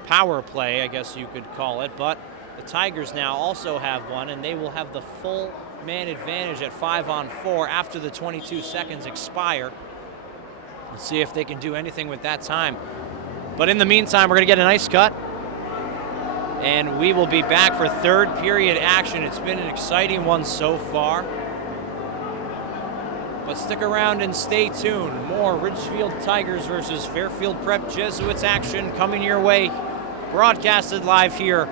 power play, I guess you could call it, but the Tigers now also have one, and they will have the full man advantage at 5-on-4 after the 22 seconds expire. Let's see if they can do anything with that time. But in the meantime, we're going to get an ice cut, and we will be back for third period action. It's been an exciting one so far. But stick around and stay tuned. More Ridgefield Tigers versus Fairfield Prep Jesuits action coming your way. Broadcasted live here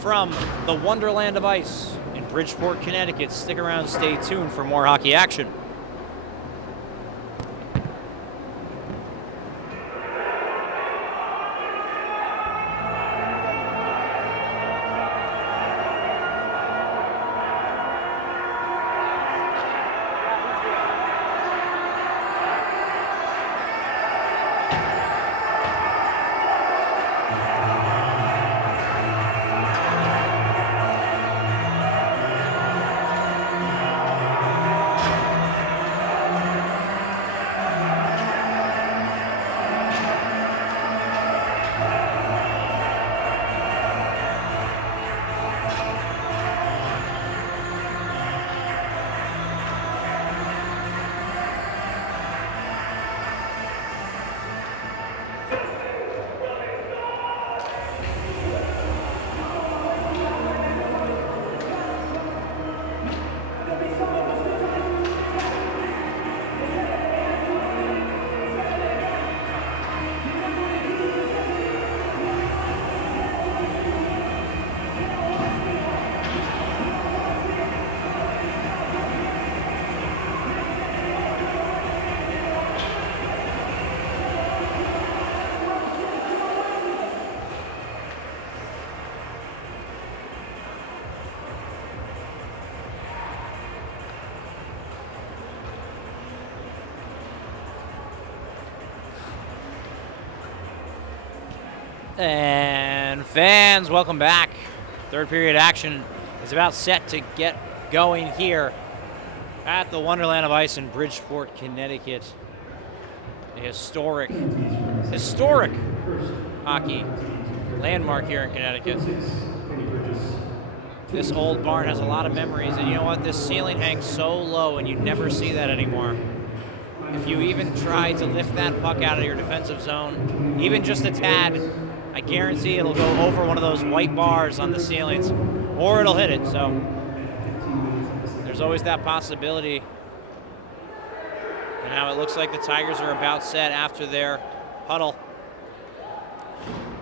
from the Wonderland of Ice in Bridgeport, Connecticut. Stick around, stay tuned for more hockey action. And fans, welcome back. Third period action is about set to get going here at the Wonderland of Ice in Bridgeport, Connecticut. A historic hockey landmark here in Connecticut. This old barn has a lot of memories, and you know what? This ceiling hangs so low, and you never see that anymore. If you even try to lift that puck out of your defensive zone, even just a tad, I guarantee it'll go over one of those white bars on the ceilings, or it'll hit it. So there's always that possibility. And now it looks like the Tigers are about set after their huddle.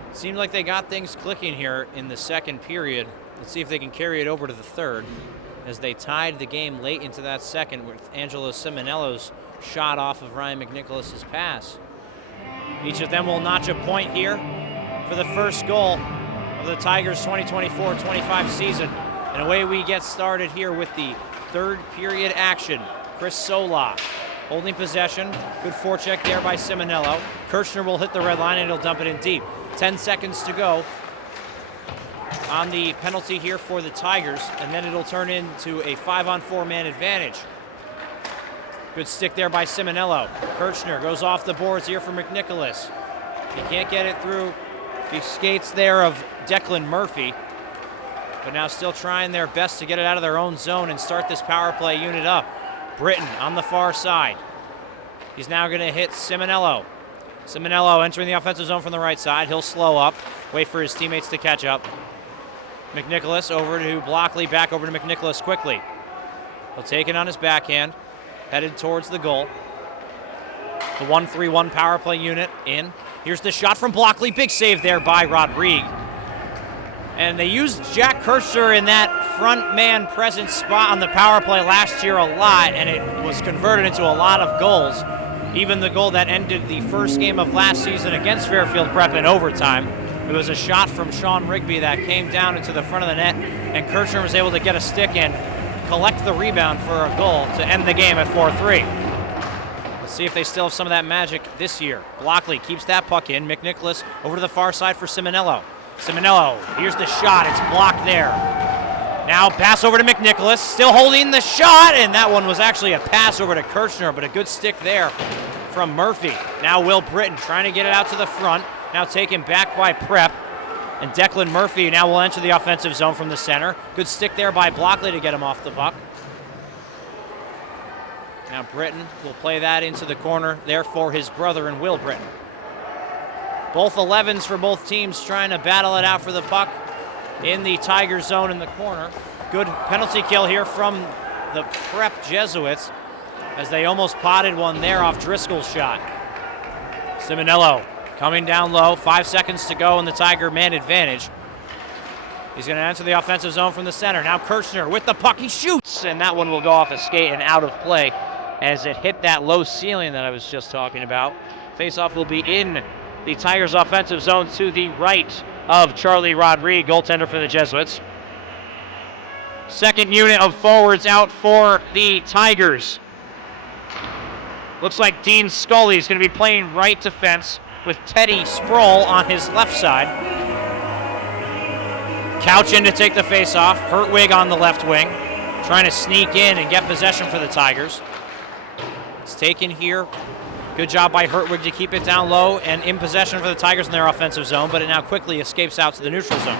It seemed like they got things clicking here in the second period. Let's see if they can carry it over to the third, as they tied the game late into that second with Angelo Simonello's shot off of Ryan McNicholas's pass. Each of them will notch a point here for the first goal of the Tigers' 2024-25 season. And away we get started here with the third period action. Chris Sola holding possession. Good forecheck there by Simonello. Kirchner will hit the red line and he'll dump it in deep. 10 seconds to go on the penalty here for the Tigers, and then it'll turn into a 5-on-4 man advantage. Good stick there by Simonello. Kirchner goes off the boards here for McNicholas. He can't get it through the skates there of Declan Murphy, but now still trying their best to get it out of their own zone and start this power play unit up. Britton on the far side. He's now going to hit Simonello. Simonello entering the offensive zone from the right side. He'll slow up, wait for his teammates to catch up. McNicholas over to Blockley, back over to McNicholas quickly. He'll take it on his backhand, headed towards the goal. The 1-3-1 power play unit in. Here's the shot from Blockley. Big save there by Rodrigue. And they used Jack Kirchner in that front man presence spot on the power play last year a lot, and it was converted into a lot of goals. Even the goal that ended the first game of last season against Fairfield Prep in overtime. It was a shot from Sean Rigby that came down into the front of the net, and Kirchner was able to get a stick in, collect the rebound for a goal to end the game at 4-3. Let's see if they still have some of that magic this year. Blockley keeps that puck in. McNicholas over to the far side for Simonello. Simonello, here's the shot. It's blocked there. Now pass over to McNicholas, still holding the shot, and that one was actually a pass over to Kirchner, but a good stick there from Murphy. Now Will Britton trying to get it out to the front. Now taken back by Prep. And Declan Murphy now will enter the offensive zone from the center. Good stick there by Blockley to get him off the puck. Now Britton will play that into the corner there for his brother and Will Britton. Both 11s for both teams trying to battle it out for the puck in the Tiger zone in the corner. Good penalty kill here from the Prep Jesuits as they almost potted one there off Driscoll's shot. Simonello coming down low, 5 seconds to go in the Tiger man advantage. He's going to enter the offensive zone from the center. Now Kirchner with the puck, he shoots, and that one will go off a skate and out of play as it hit that low ceiling that I was just talking about. Faceoff will be in the Tigers offensive zone to the right of Charlie Rodrigue, goaltender for the Jesuits. Second unit of forwards out for the Tigers. Looks like Dean Scully is going to be playing right defense with Teddy Sproul on his left side. Couch in to take the face-off. Hertwig on the left wing, trying to sneak in and get possession for the Tigers. It's taken here. Good job by Hertwig to keep it down low and in possession for the Tigers in their offensive zone, but it now quickly escapes out to the neutral zone.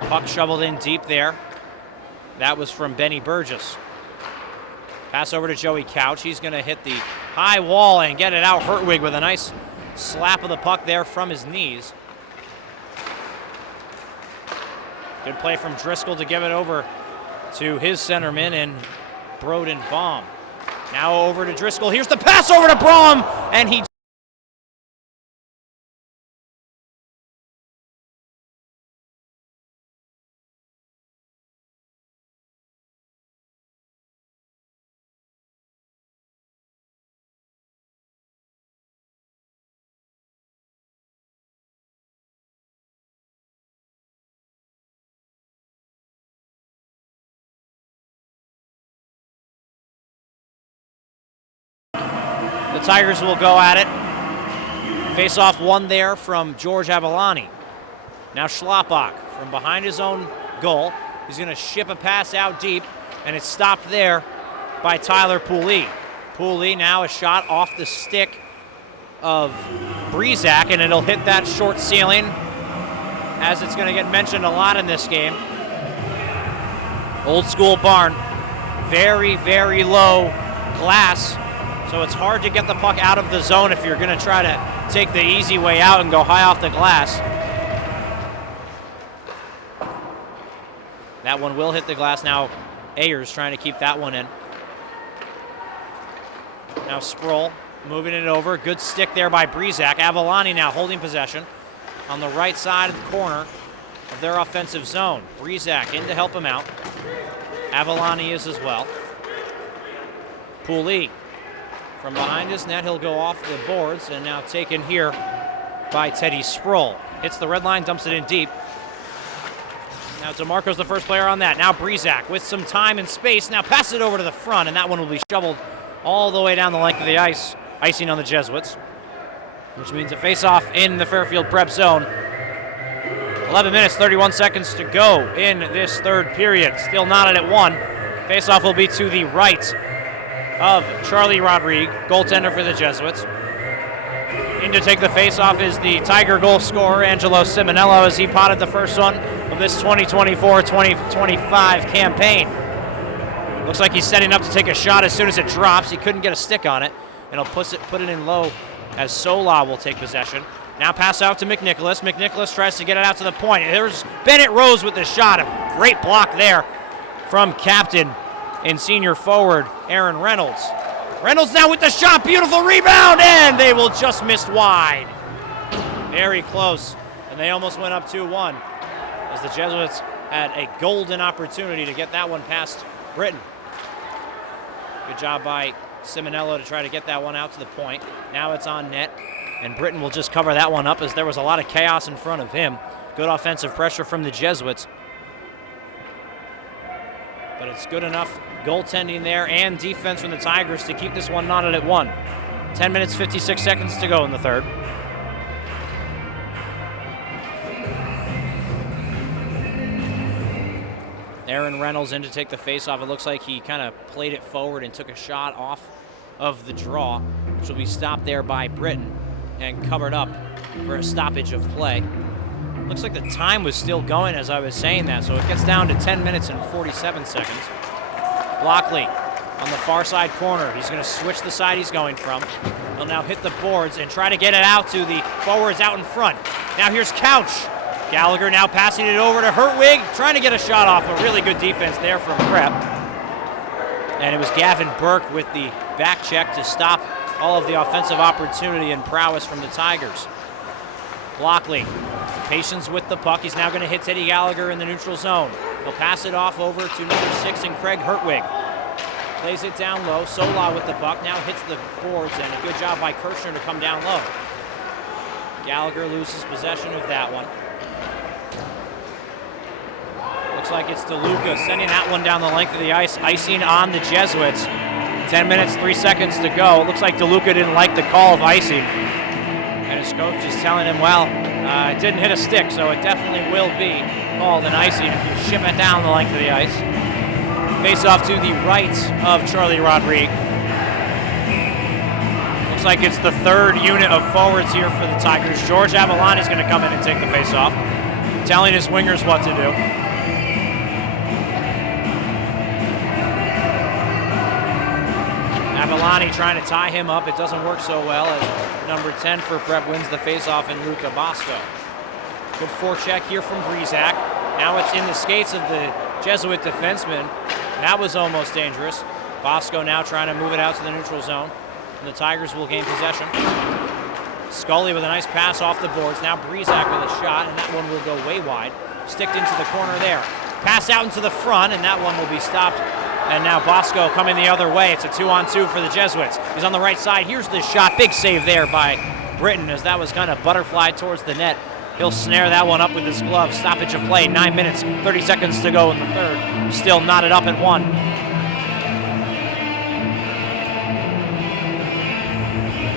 Puck shoveled in deep there. That was from Benny Burgess. Pass over to Joey Couch. He's going to hit the high wall and get it out. Hertwig with a nice slap of the puck there from his knees. Good play from Driscoll to give it over to his centerman and Broden Baum. Now over to Driscoll. Here's the pass over to Baum, and he The Tigers will go at it. Face-off won there from George Avalani. Now Schlapbach from behind his own goal. He's going to ship a pass out deep, and it's stopped there by Tyler Pooley. Pooley now a shot off the stick of Brizak, and it'll hit that short ceiling, as it's going to get mentioned a lot in this game. Old school barn, very, very low glass, so it's hard to get the puck out of the zone if you're going to try to take the easy way out and go high off the glass. That one will hit the glass. Now Ayers trying to keep that one in. Now Sproul moving it over. Good stick there by Brizak. Avalani now holding possession on the right side of the corner of their offensive zone. Brizak in to help him out. Avalani is as well. Pooley from behind his net. He'll go off the boards and now taken here by Teddy Sproul. Hits the red line, dumps it in deep. Now DeMarco's the first player on that. Now Brizak with some time and space. Now pass it over to the front, and that one will be shoveled all the way down the length of the ice. Icing on the Jesuits, which means a face-off in the Fairfield Prep zone. 11 minutes, 31 seconds to go in this third period. Still knotted at 1. Face-off will be to the right of Charlie Rodrigue, goaltender for the Jesuits. In to take the face-off is the Tiger goal scorer, Angelo Simonello, as he potted the first one of this 2024-2025 campaign. Looks like he's setting up to take a shot as soon as it drops. He couldn't get a stick on it, and he'll put it in low as Sola will take possession. Now pass out to McNicholas. McNicholas tries to get it out to the point. There's Bennett Rose with the shot. A great block there from captain and senior forward Aaron Reynolds. Reynolds now with the shot. Beautiful rebound, and they will just miss wide. Very close, and they almost went up 2-1 as the Jesuits had a golden opportunity to get that one past Britain. Good job by Simonello to try to get that one out to the point. Now it's on net, and Britain will just cover that one up as there was a lot of chaos in front of him. Good offensive pressure from the Jesuits. But it's good enough goaltending there and defense from the Tigers to keep this one knotted at 1. 10 minutes, 56 seconds to go in the third. Aaron Reynolds in to take the face-off. It looks like he kind of played it forward and took a shot off of the draw, which will be stopped there by Britain and covered up for a stoppage of play. Looks like the time was still going as I was saying that, so it gets down to 10 minutes and 47 seconds. Lockley on the far side corner. He's going to switch the side he's going from. He'll now hit the boards and try to get it out to the forwards out in front. Now here's Couch. Gallagher now passing it over to Hertwig, trying to get a shot off. A really good defense there from Prep. And it was Gavin Burke with the back check to stop all of the offensive opportunity and prowess from the Tigers. Lockley, patience with the puck. He's now going to hit Teddy Gallagher in the neutral zone. He'll pass it off over to number 6 and Craig Hertwig. Plays it down low. Sola with the puck. Now hits the boards, and a good job by Kirchner to come down low. Gallagher loses possession of that one. Looks like it's DeLuca sending that one down the length of the ice. Icing on the Jesuits. 10 minutes, 3 seconds to go. It looks like DeLuca didn't like the call of icing. And his coach is telling him, well, it didn't hit a stick, so it definitely will be called an icing if you ship it down the length of the ice. Face off to the right of Charlie Rodrigue. Looks like it's the third unit of forwards here for the Tigers. George Avalani is going to come in and take the face off, telling his wingers what to do. Avalani trying to tie him up. It doesn't work so well as number 10 for Prep wins the faceoff in Luca Bosco. Good forecheck here from Brizak. Now it's in the skates of the Jesuit defenseman. That was almost dangerous. Bosco now trying to move it out to the neutral zone. And the Tigers will gain possession. Scully with a nice pass off the boards. Now Brizak with a shot, and that one will go way wide. Sticked into the corner there. Pass out into the front, and that one will be stopped. And now Bosco coming the other way. It's a 2-on-2 for the Jesuits. He's on the right side. Here's the shot. Big save there by Britton as that was kind of butterflied towards the net. He'll snare that one up with his glove. Stoppage of play. 9 minutes, 30 seconds to go in the third. Still knotted up at 1.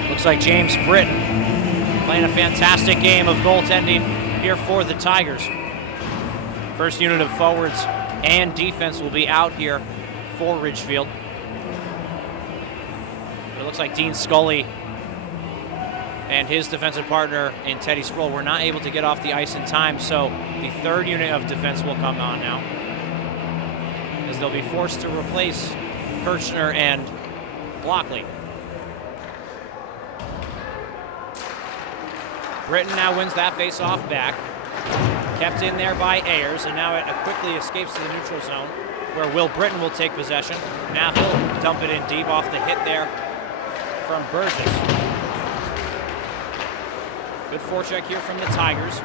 Looks like James Britton playing a fantastic game of goaltending here for the Tigers. First unit of forwards and defense will be out here for Ridgefield. It looks like Dean Scully and his defensive partner in Teddy Sproul were not able to get off the ice in time, so the third unit of defense will come on now, as they'll be forced to replace Kirchner and Blockley. Britton now wins that face-off back. Kept in there by Ayers, and now it quickly escapes to the neutral zone, where Will Britton will take possession. Now he'll dump it in deep off the hit there from Burgess. Good forecheck here from the Tigers,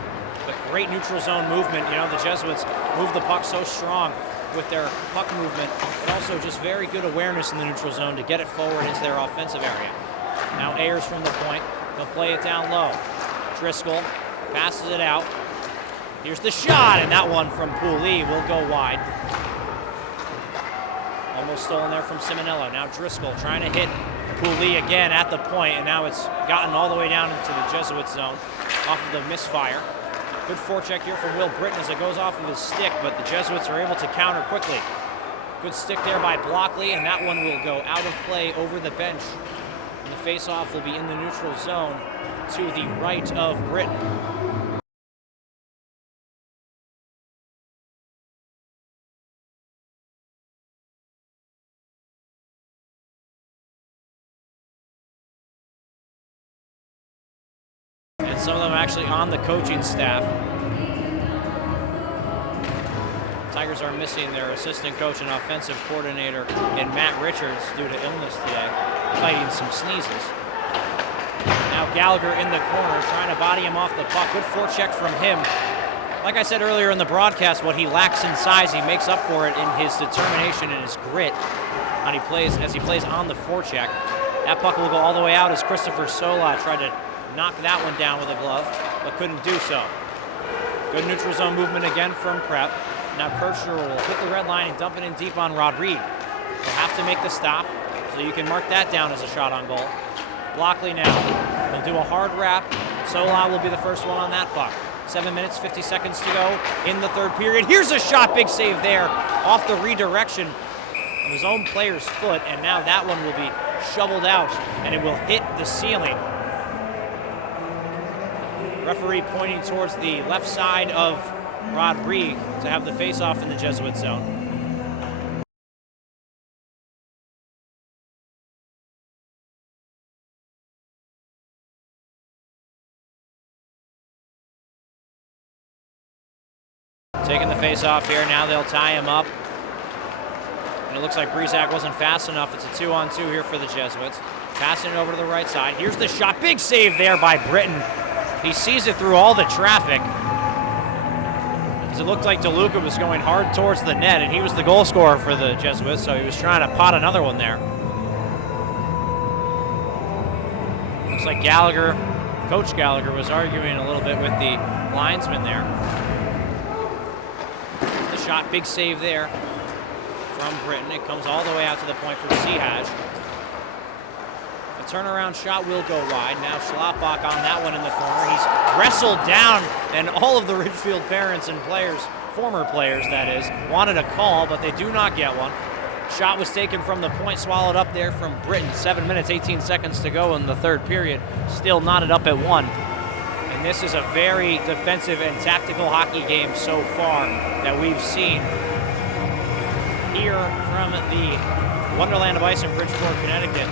but great neutral zone movement. You know, the Jesuits move the puck so strong with their puck movement, but also just very good awareness in the neutral zone to get it forward into their offensive area. Now Ayers from the point, they'll play it down low. Driscoll passes it out. Here's the shot, and that one from Pooley will go wide. Almost stolen there from Simonello. Now Driscoll trying to hit Pooley again at the point, and now it's gotten all the way down into the Jesuit zone off of the misfire. Good forecheck here from Will Britton as it goes off of his stick, but the Jesuits are able to counter quickly. Good stick there by Blockley, and that one will go out of play over the bench. And the face-off will be in the neutral zone to the right of Britton. And some of them actually on the coaching staff. Tigers are missing their assistant coach and offensive coordinator in Matt Richards due to illness today, fighting some sneezes. Now Gallagher in the corner trying to body him off the puck. Good forecheck from him. Like I said earlier in the broadcast, what he lacks in size, he makes up for it in his determination and his grit as he plays on the forecheck. That puck will go all the way out as Christopher Sola tried to knock that one down with a glove, but couldn't do so. Good neutral zone movement again from Prep. Now Kirchner will hit the red line and dump it in deep on Rodrigue. He'll have to make the stop, so you can mark that down as a shot on goal. Blockley now. He'll do a hard wrap. Sola will be the first one on that puck. 7 minutes, 50 seconds to go in the third period. Here's a shot, big save there off the redirection of his own player's foot, and now that one will be shoveled out, and it will hit the ceiling. Referee pointing towards the left side of Rodrigue to have the face-off in the Jesuit zone. Taking the face-off here, now they'll tie him up. And it looks like Breezak wasn't fast enough. It's a 2-on-2 here for the Jesuits. Passing it over to the right side. Here's the shot, big save there by Britton. He sees it through all the traffic. As it looked like DeLuca was going hard towards the net, and he was the goal scorer for the Jesuits, so he was trying to pot another one there. Looks like Gallagher, Coach Gallagher, was arguing a little bit with the linesman there. The shot, big save there from Britton. It comes all the way out to the point for Seahash. Turnaround shot will go wide. Now Schlapbach on that one in the corner. He's wrestled down, and all of the Ridgefield parents and players, former players that is, wanted a call, but they do not get one. Shot was taken from the point, swallowed up there from Britton. 7 minutes, 18 seconds to go in the third period. Still knotted up at 1. And this is a very defensive and tactical hockey game so far that we've seen here from the Wonderland of Ice in Bridgeport, Connecticut.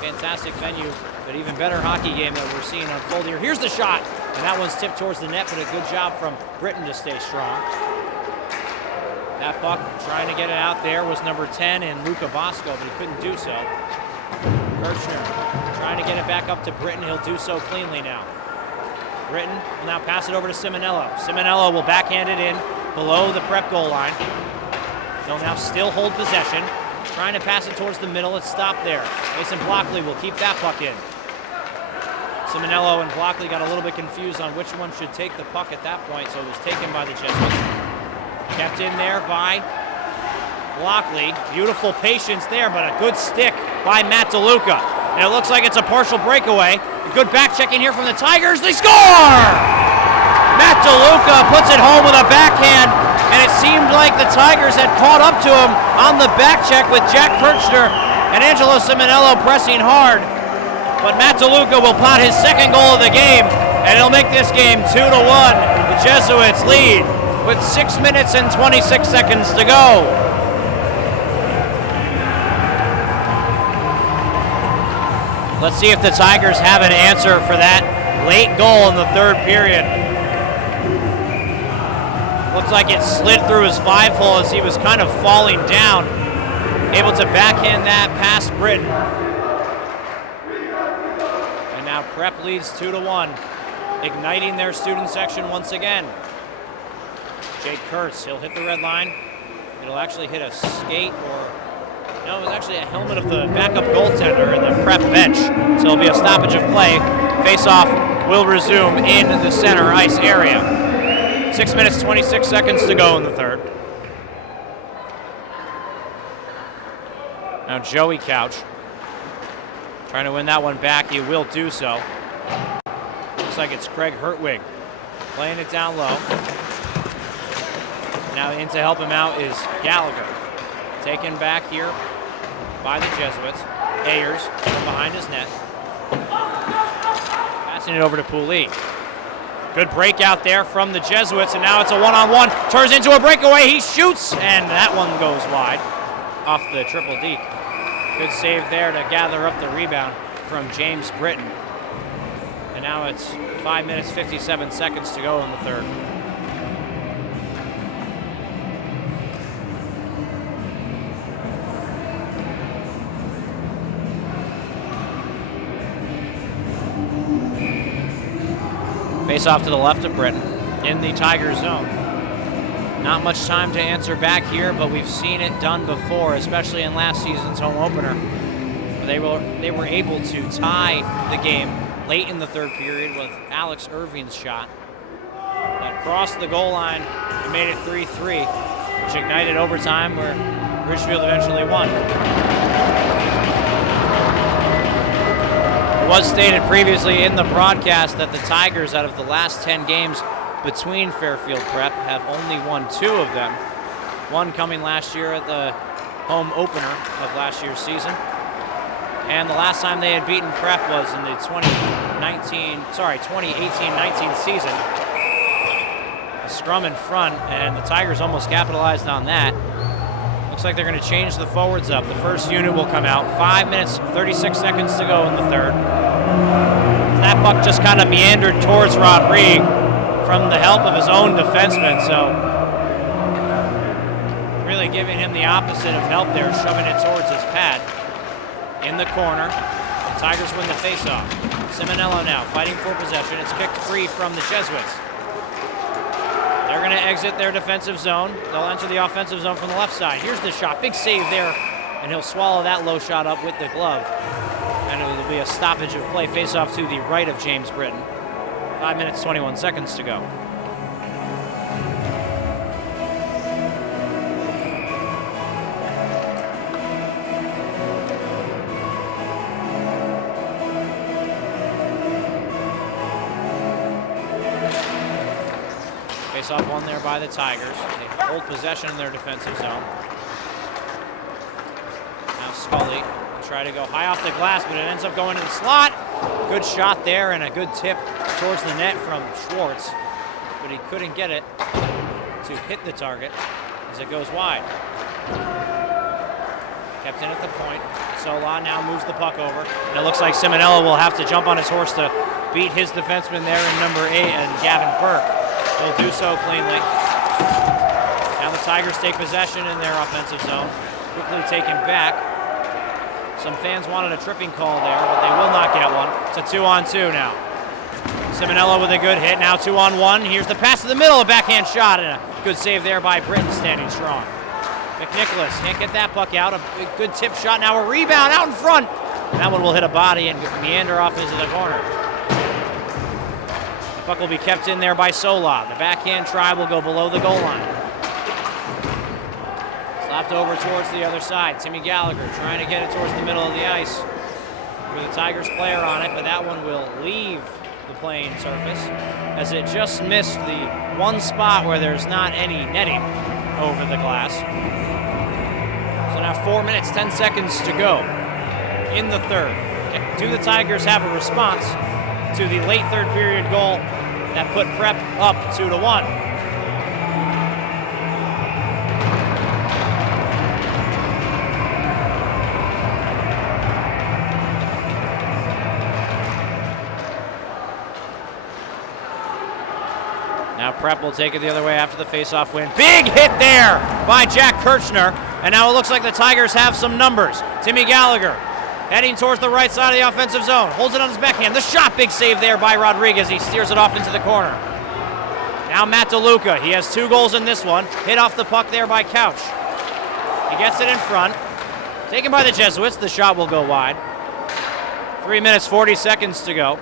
Fantastic venue, but even better hockey game that we're seeing unfold here. Here's the shot, and that one's tipped towards the net, but a good job from Britton to stay strong. That puck, trying to get it out there, was number 10 in Luca Bosco, but he couldn't do so. Kirchner trying to get it back up to Britton. He'll do so cleanly now. Britton will now pass it over to Simonello. Simonello will backhand it in below the Prep goal line. They'll now still hold possession. Trying to pass it towards the middle. It's stopped there. Mason Blockley will keep that puck in. Simonello and Blockley got a little bit confused on which one should take the puck at that point, so it was taken by the Jesuits. Kept in there by Blockley. Beautiful patience there, but a good stick by Matt DeLuca. and it looks like it's a partial breakaway. A good back check in here from the Tigers. They score! Matt DeLuca puts it home with a backhand, and it seemed like the Tigers had caught up to him on the back check with Jack Kirchner and Angelo Simonello pressing hard. But Matt DeLuca will pot his second goal of the game, and he'll make this game 2-1. The Jesuits lead with 6 minutes and 26 seconds to go. Let's see if the Tigers have an answer for that late goal in the third period. Looks like it slid through his 5-hole as he was kind of falling down, able to backhand that past Britton. And now Prep leads 2-1, igniting their student section once again. Jake Kurtz, he'll hit the red line. It'll actually hit a skate or, no, it was actually a helmet of the backup goaltender in the Prep bench. So it'll be a stoppage of play. Face-off will resume in the center ice area. 6 minutes, 26 seconds to go in the third. Now Joey Couch trying to win that one back. He will do so. Looks like it's Craig Hertwig playing it down low. Now in to help him out is Gallagher. Taken back here by the Jesuits. Ayers from behind his net. Passing it over to Pooley. Good breakout there from the Jesuits, and now it's a one-on-one. Turns into a breakaway. He shoots, and that one goes wide off the triple deke. Good save there to gather up the rebound from James Britton. And now it's 5 minutes, 57 seconds to go in the third. Face off to the left of Britton in the Tigers zone. Not much time to answer back here, but we've seen it done before, especially in last season's home opener. They were able to tie the game late in the third period with Alex Irving's shot that crossed the goal line and made it 3-3, which ignited overtime where Ridgefield eventually won. It was stated previously in the broadcast that the Tigers, out of the last 10 games between Fairfield Prep, have only won 2 of them. One coming last year at the home opener of last year's season. And the last time they had beaten Prep was in the 2018-19 season. A scrum in front, and the Tigers almost capitalized on that. Looks like they're going to change the forwards up. The first unit will come out. 5 minutes, 36 seconds to go in the third. That puck just kind of meandered towards Rodrigue from the help of his own defenseman, so really giving him the opposite of help there, shoving it towards his pad. In the corner, the Tigers win the faceoff. Simonello now fighting for possession. It's kicked free from the Jesuits. They're going to exit their defensive zone. They'll enter the offensive zone from the left side. Here's the shot. Big save there, and he'll swallow that low shot up with the glove. And it will be a stoppage of play. Face-off to the right of James Britton. 5 minutes, 21 seconds to go. Face-off won there by the Tigers. They hold possession in their defensive zone. Now Scully will try to go high off the glass, but it ends up going to the slot. Good shot there and a good tip towards the net from Schwartz, but he couldn't get it to hit the target as it goes wide. Kept in at the point. Sola now moves the puck over, and it looks like Simonello will have to jump on his horse to beat his defenseman there in number 8 and Gavin Burke. He'll do so cleanly. Now the Tigers take possession in their offensive zone, quickly taken back. Some fans wanted a tripping call there, but they will not get one. It's a 2-on-2 now. Simonello with a good hit, now 2-on-1. Here's the pass to the middle, a backhand shot, and a good save there by Britton, standing strong. McNicholas can't get that puck out. A good tip shot, now a rebound out in front. And that one will hit a body and meander off into the corner. The puck will be kept in there by Sola. The backhand try will go below the goal line. Slapped over towards the other side. Timmy Gallagher trying to get it towards the middle of the ice. with a Tigers player on it, but that one will leave the playing surface as it just missed the one spot where there's not any netting over the glass. So now 4 minutes, 10 seconds to go in the third. Do the Tigers have a response to the late third period goal that put Prep up 2-1? Now Prep will take it the other way after the faceoff win. Big hit there by Jack Kirchner. And now it looks like the Tigers have some numbers. Timmy Gallagher heading towards the right side of the offensive zone. Holds it on his backhand. The shot, big save there by Rodriguez. He steers it off into the corner. Now Matt DeLuca. He has 2 goals in this one. Hit off the puck there by Couch. He gets it in front. Taken by the Jesuits. The shot will go wide. 3 minutes, 40 seconds to go.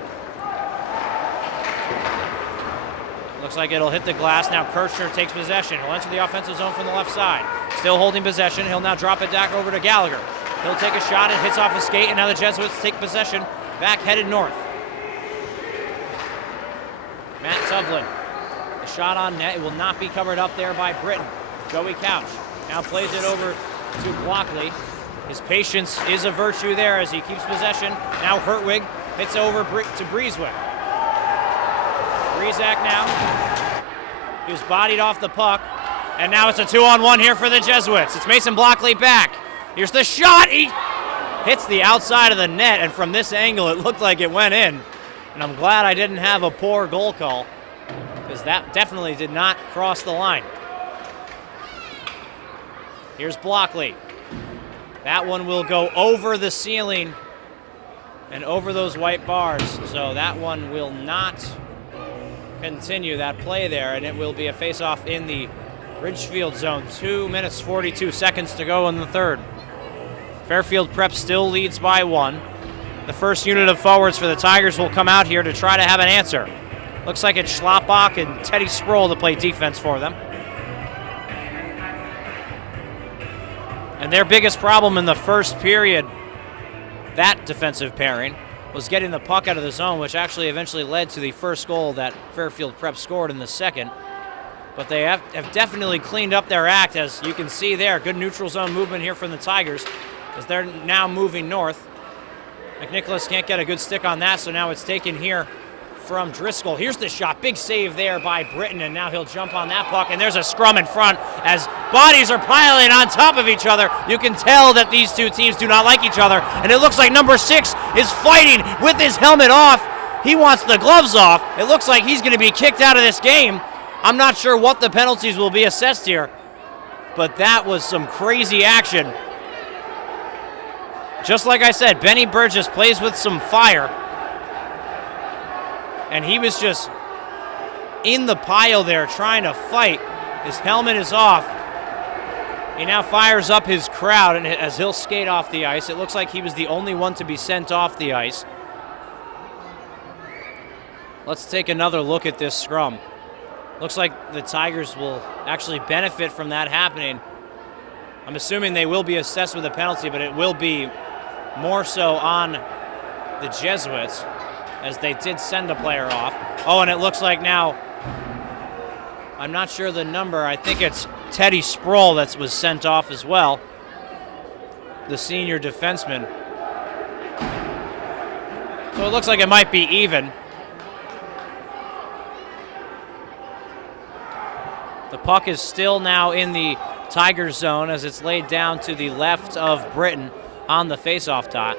Looks like it'll hit the glass. Now Kirchner takes possession. He'll enter the offensive zone from the left side. Still holding possession. He'll now drop it back over to Gallagher. He'll take a shot and hits off a skate, and now the Jesuits take possession, back headed north. Matt Tuvlin. The shot on net. It will not be covered up there by Britton. Joey Couch now plays it over to Blockley. His patience is a virtue there as he keeps possession. Now Hertwig hits over to Breezewick. Breezak now. He was bodied off the puck. And now it's a 2-on-1 here for the Jesuits. It's Mason Blockley back. Here's the shot. He hits the outside of the net, and from this angle, it looked like it went in. And I'm glad I didn't have a poor goal call, because that definitely did not cross the line. Here's Blockley. That one will go over the ceiling and over those white bars. So that one will not continue that play there, and it will be a face-off in the Ridgefield zone. 2 minutes, 42 seconds to go in the third. Fairfield Prep still leads by 1. The first unit of forwards for the Tigers will come out here to try to have an answer. Looks like it's Schlappbach and Teddy Sproul to play defense for them. And their biggest problem in the first period, that defensive pairing, was getting the puck out of the zone, which actually eventually led to the first goal that Fairfield Prep scored in the second. But they have definitely cleaned up their act, as you can see there. Good neutral zone movement here from the Tigers as they're now moving north. McNicholas can't get a good stick on that, so now it's taken here from Driscoll. Here's the shot. Big save there by Britton, and now he'll jump on that puck, and there's a scrum in front as bodies are piling on top of each other. You can tell that these two teams do not like each other, and it looks like number 6 is fighting with his helmet off. He wants the gloves off. It looks like he's going to be kicked out of this game. I'm not sure what the penalties will be assessed here, but that was some crazy action. Just like I said, Benny Burgess plays with some fire, and he was just in the pile there trying to fight. His helmet is off. He now fires up his crowd, and as he'll skate off the ice, it looks like he was the only one to be sent off the ice. Let's take another look at this scrum. Looks like the Tigers will actually benefit from that happening. I'm assuming they will be assessed with a penalty, but it will be more so on the Jesuits, as they did send a player off. Oh, and it looks like now, I'm not sure the number, I think it's Teddy Sproul that was sent off as well, the senior defenseman. So it looks like it might be even. The puck is still now in the Tigers zone as it's laid down to the left of Britton on the faceoff dot.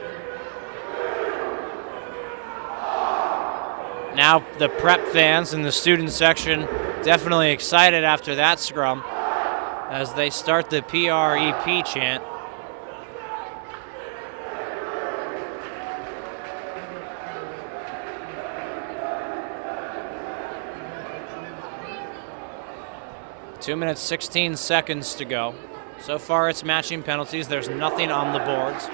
Now the Prep fans in the student section definitely excited after that scrum as they start the PREP chant. Two minutes, 16 seconds to go. So far it's matching penalties. There's nothing on the boards.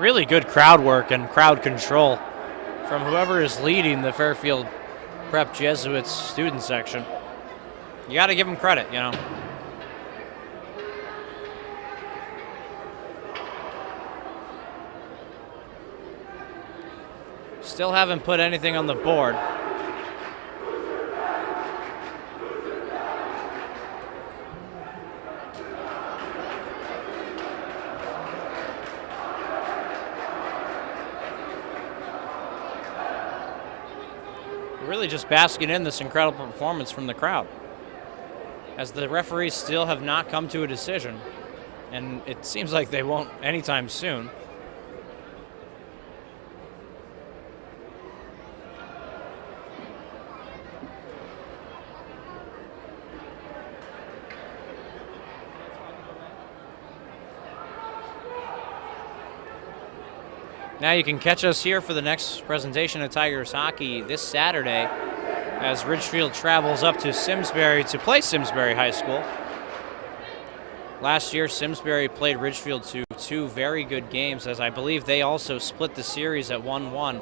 Really good crowd work and crowd control from whoever is leading the Fairfield Prep Jesuits student section. You got to give them credit, you know. Still haven't put anything on the board. Really just basking in this incredible performance from the crowd, as the referees still have not come to a decision, and it seems like they won't anytime soon. Now you can catch us here for the next presentation of Tigers hockey this Saturday as Ridgefield travels up to Simsbury to play Simsbury High School. Last year, Simsbury played Ridgefield to 2 very good games, as I believe they also split the series at 1-1,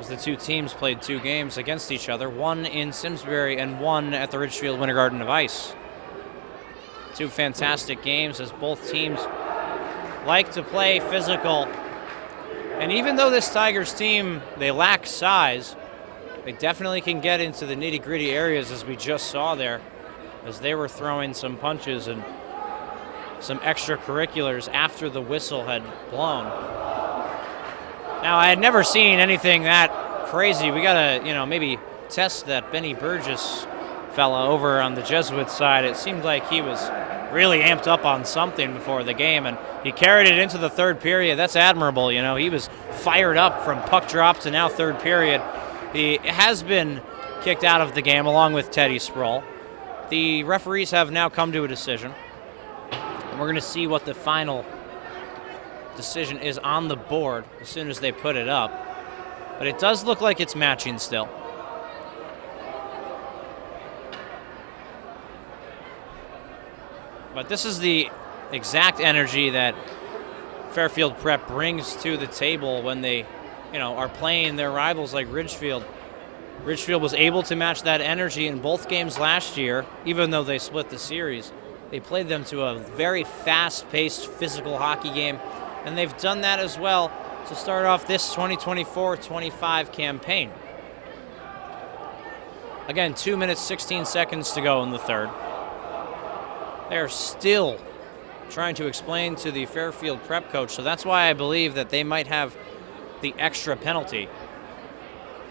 as the 2 teams played 2 games against each other, 1 in Simsbury and 1 at the Ridgefield Winter Garden of Ice. 2 fantastic games, as both teams like to play physical. And even though this Tigers team, they lack size, they definitely can get into the nitty-gritty areas, as we just saw there, as they were throwing some punches and some extracurriculars after the whistle had blown. Now, I had never seen anything that crazy. We got to, maybe test that Benny Burgess fella over on the Jesuit side. It seemed like he was really amped up on something before the game, and he carried it into the third period. That's admirable. He was fired up from puck drop to now third period. He has been kicked out of the game along with Teddy Sproul. The referees have now come to a decision, and we're going to see what the final decision is on the board as soon as they put it up. But it does look like it's matching still. But this is the exact energy that Fairfield Prep brings to the table when they, are playing their rivals like Ridgefield. Ridgefield was able to match that energy in both games last year, even though they split the series. They played them to a very fast-paced physical hockey game, and they've done that as well to start off this 2024-25 campaign. Again, 2 minutes, 16 seconds to go in the third. They're still trying to explain to the Fairfield Prep coach, so that's why I believe that they might have the extra penalty.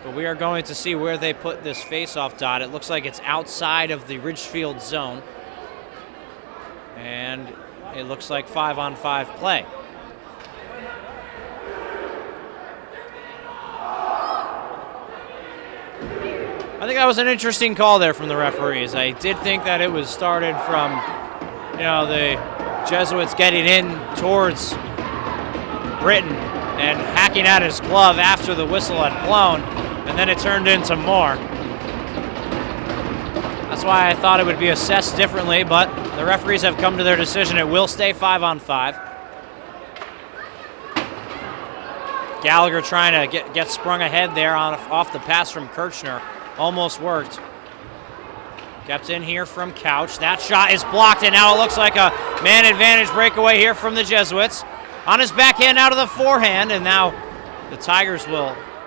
But we are going to see where they put this face-off dot. It looks like it's outside of the Ridgefield zone, and it looks like 5-on-5 play. I think that was an interesting call there from the referees. I did think that it was started from the Jesuits getting in towards Britton and hacking at his glove after the whistle had blown, and then it turned into more. That's why I thought it would be assessed differently, but the referees have come to their decision. It will stay 5-on-5. Gallagher trying to get sprung ahead there off the pass from Kirchner. Almost worked. Gets in here from Couch. That shot is blocked, and now it looks like a man advantage breakaway here from the Jesuits. On his backhand out of the forehand, and now the Tigers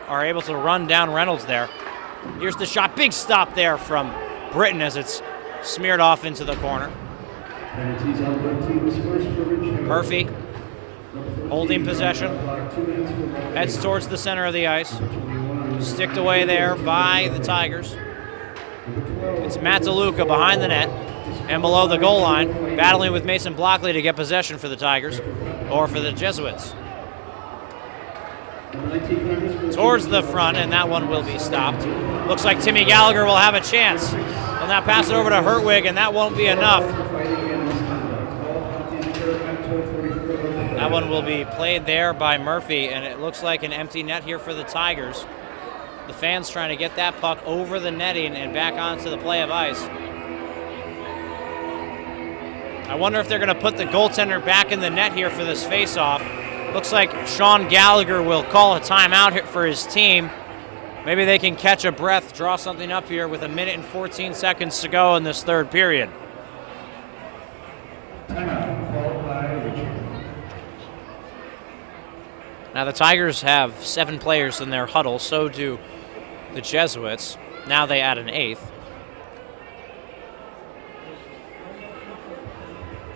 are able to run down Reynolds there. Here's the shot. Big stop there from Britton as it's smeared off into the corner. Murphy holding possession. Heads towards the center of the ice. Sticked away there by the Tigers. It's Matt DeLuca behind the net and below the goal line, battling with Mason Blockley to get possession for the Tigers, or for the Jesuits. Towards the front, and that one will be stopped. Looks like Timmy Gallagher will have a chance. He'll now pass it over to Hertwig, and that won't be enough. That one will be played there by Murphy, and it looks like an empty net here for the Tigers. The fans trying to get that puck over the netting and back onto the play of ice. I wonder if they're going to put the goaltender back in the net here for this face-off. Looks like Sean Gallagher will call a timeout here for his team. Maybe they can catch a breath, draw something up here with 1 minute and 14 seconds to go in this third period. Timeout, followed by Richard. Now the Tigers have 7 players in their huddle, so do the Jesuits. Now they add an 8th.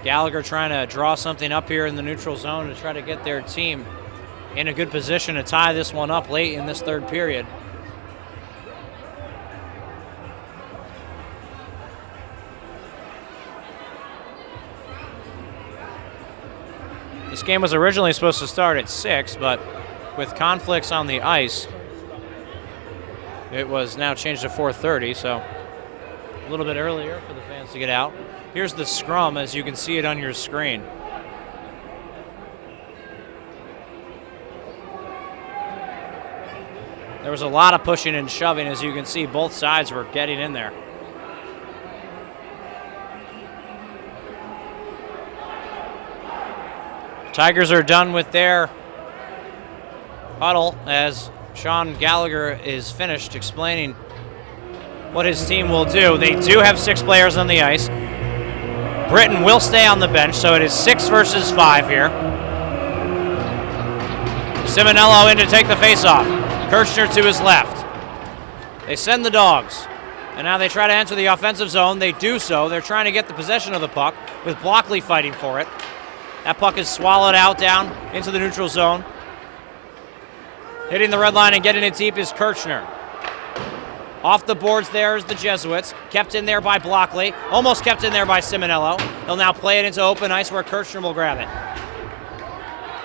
Gallagher trying to draw something up here in the neutral zone to try to get their team in a good position to tie this one up late in this third period. This game was originally supposed to start at 6, but with conflicts on the ice, it was now changed to 4:30, so a little bit earlier for the fans to get out. Here's the scrum as you can see it on your screen. There was a lot of pushing and shoving, as you can see both sides were getting in there. Tigers are done with their huddle as Sean Gallagher is finished explaining what his team will do. They do have 6 players on the ice. Britton will stay on the bench, so it is 6 versus 5 here. Simonello in to take the faceoff. Kirchner to his left. They send the dogs, and now they try to enter the offensive zone. They do so. They're trying to get the possession of the puck with Blockley fighting for it. That puck is swallowed out down into the neutral zone. Hitting the red line and getting it deep is Kirchner. Off the boards there is the Jesuits. Kept in there by Blockley. Almost kept in there by Simonello. They'll now play it into open ice where Kirchner will grab it.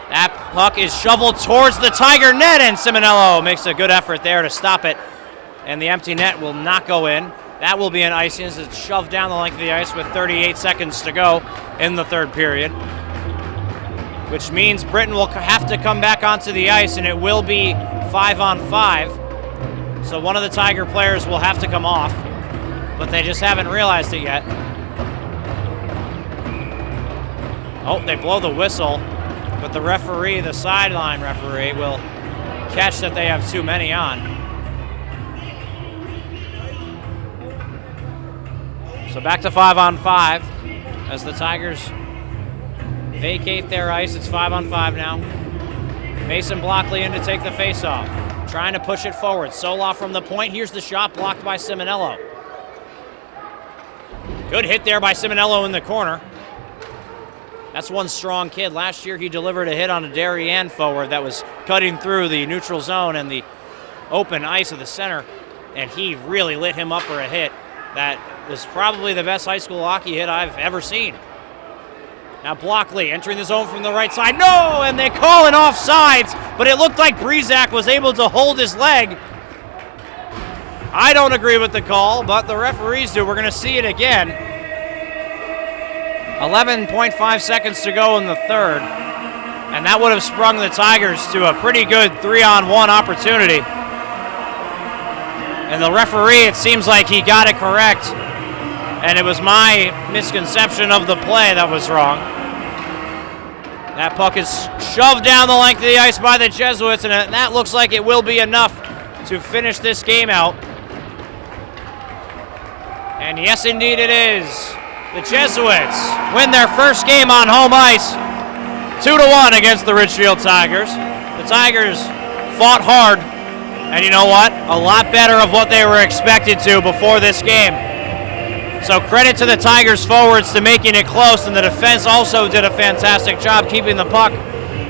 That puck is shoveled towards the Tiger net, and Simonello makes a good effort there to stop it. And the empty net will not go in. That will be an icing as it's shoved down the length of the ice with 38 seconds to go in the third period. Which means Britton will have to come back onto the ice, and it will be 5-on-5. So one of the Tiger players will have to come off, but they just haven't realized it yet. Oh, they blow the whistle, but the referee, the sideline referee, will catch that they have too many on. So back to 5-on-5 as the Tigers vacate their ice. It's 5-on-5 now. Mason Blockley in to take the faceoff. Trying to push it forward. Soloff from the point. Here's the shot blocked by Simonello. Good hit there by Simonello in the corner. That's one strong kid. Last year he delivered a hit on a Darien forward that was cutting through the neutral zone and the open ice of the center, and he really lit him up for a hit. That was probably the best high school hockey hit I've ever seen. Now Blockley entering the zone from the right side. No, and they call it offsides, but it looked like Breezak was able to hold his leg. I don't agree with the call, but the referees do. We're going to see it again. 11.5 seconds to go in the third, and that would have sprung the Tigers to a pretty good 3-on-1 opportunity. And the referee, it seems like he got it correct, and it was my misconception of the play that was wrong. That puck is shoved down the length of the ice by the Jesuits, and that looks like it will be enough to finish this game out. And yes, indeed it is. The Jesuits win their first game on home ice, 2-1 against the Ridgefield Tigers. The Tigers fought hard, and you know what? A lot better of what they were expected to before this game. So credit to the Tigers forwards to making it close, and the defense also did a fantastic job keeping the puck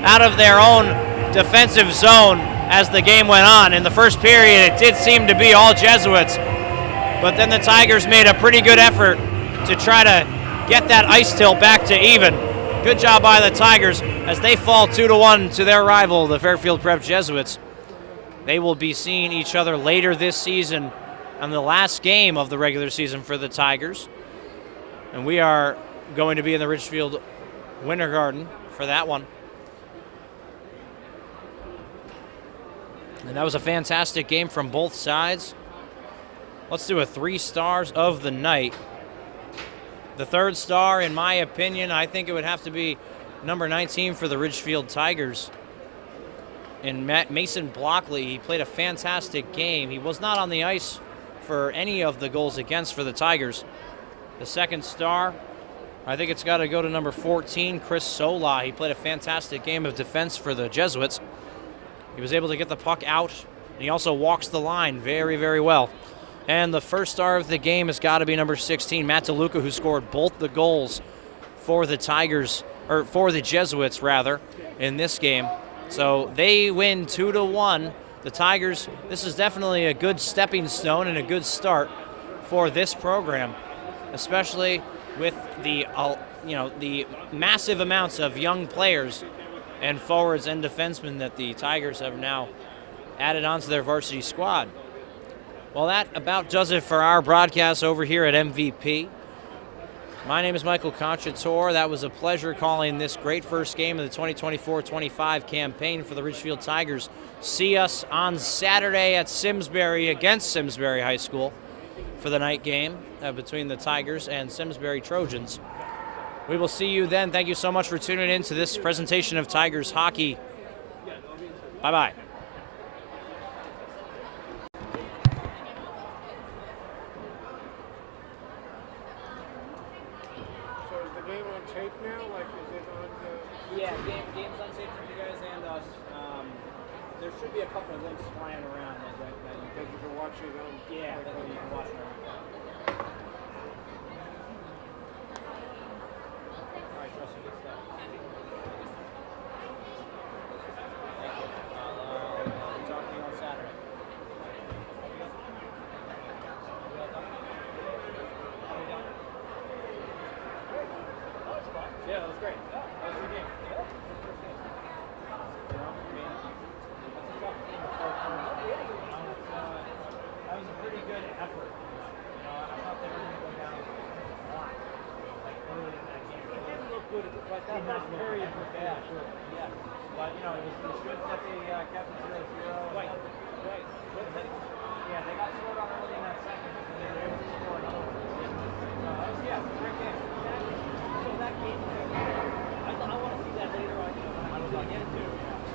out of their own defensive zone as the game went on. In the first period, it did seem to be all Jesuits, but then the Tigers made a pretty good effort to try to get that ice tilt back to even. Good job by the Tigers as they fall 2-1 to their rival, the Fairfield Prep Jesuits. They will be seeing each other later this season on the last game of the regular season for the Tigers. And we are going to be in the Ridgefield Winter Garden for that one. And that was a fantastic game from both sides. Let's do a 3 stars of the night. The third star, in my opinion, I think it would have to be number 19 for the Ridgefield Tigers. And Mason Blockley, he played a fantastic game. He was not on the ice for any of the goals against for the Tigers. The second star, I think it's got to go to number 14, Chris Sola. He played a fantastic game of defense for the Jesuits. He was able to get the puck out, and he also walks the line very, very well. And the first star of the game has got to be number 16, Matt DeLuca, who scored both the goals for the Tigers, or for the Jesuits, rather, in this game. So they win 2-1. The Tigers, this is definitely a good stepping stone and a good start for this program, especially with the the massive amounts of young players and forwards and defensemen that the Tigers have now added onto their varsity squad. Well, that about does it for our broadcast over here at MVP. My name is Michael Canciatore. That was a pleasure calling this great first game of the 2024-25 campaign for the Ridgefield Tigers. See us on Saturday at Simsbury against Simsbury High School for the night game between the Tigers and Simsbury Trojans. We will see you then. Thank you so much for tuning in to this presentation of Tigers hockey. Bye-bye. So is the game on tape now? Like, is it on the... Yeah, game's on tape for you guys and us. There should be a couple of links flying around that you can watch it on... Yeah, that you can watch it on. All right, trust you. Good stuff. Thank you. I'll be talking to you on Saturday. Yeah, that was great. That was a good game. That was a pretty good effort. I thought they were going to go down a lot, like early in that game. It didn't look good, but that first period was bad. Yeah, but it was good that they kept it 0-0. Right. Yeah, they got scored on early in that second, and they were able to score another one. That was a great game. So that game, I want to see that later on. I was going to get into.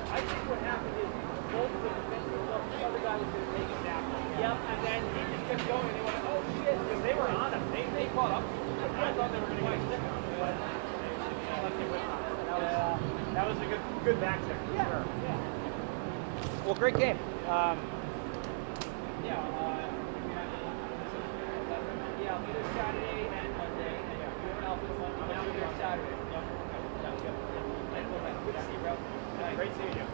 I think what happened is both of the defensive stuff, the other guy was going to take it down. Yep, and then he just kept going. They went, oh shit, because they were on him. They caught up. I thought they were going to get stick on him, but that was a good back check. Yeah. Yeah. Well, great game. I'll be there Saturday and Monday. I'll be there Saturday. Good to see you, bro. Great seeing you.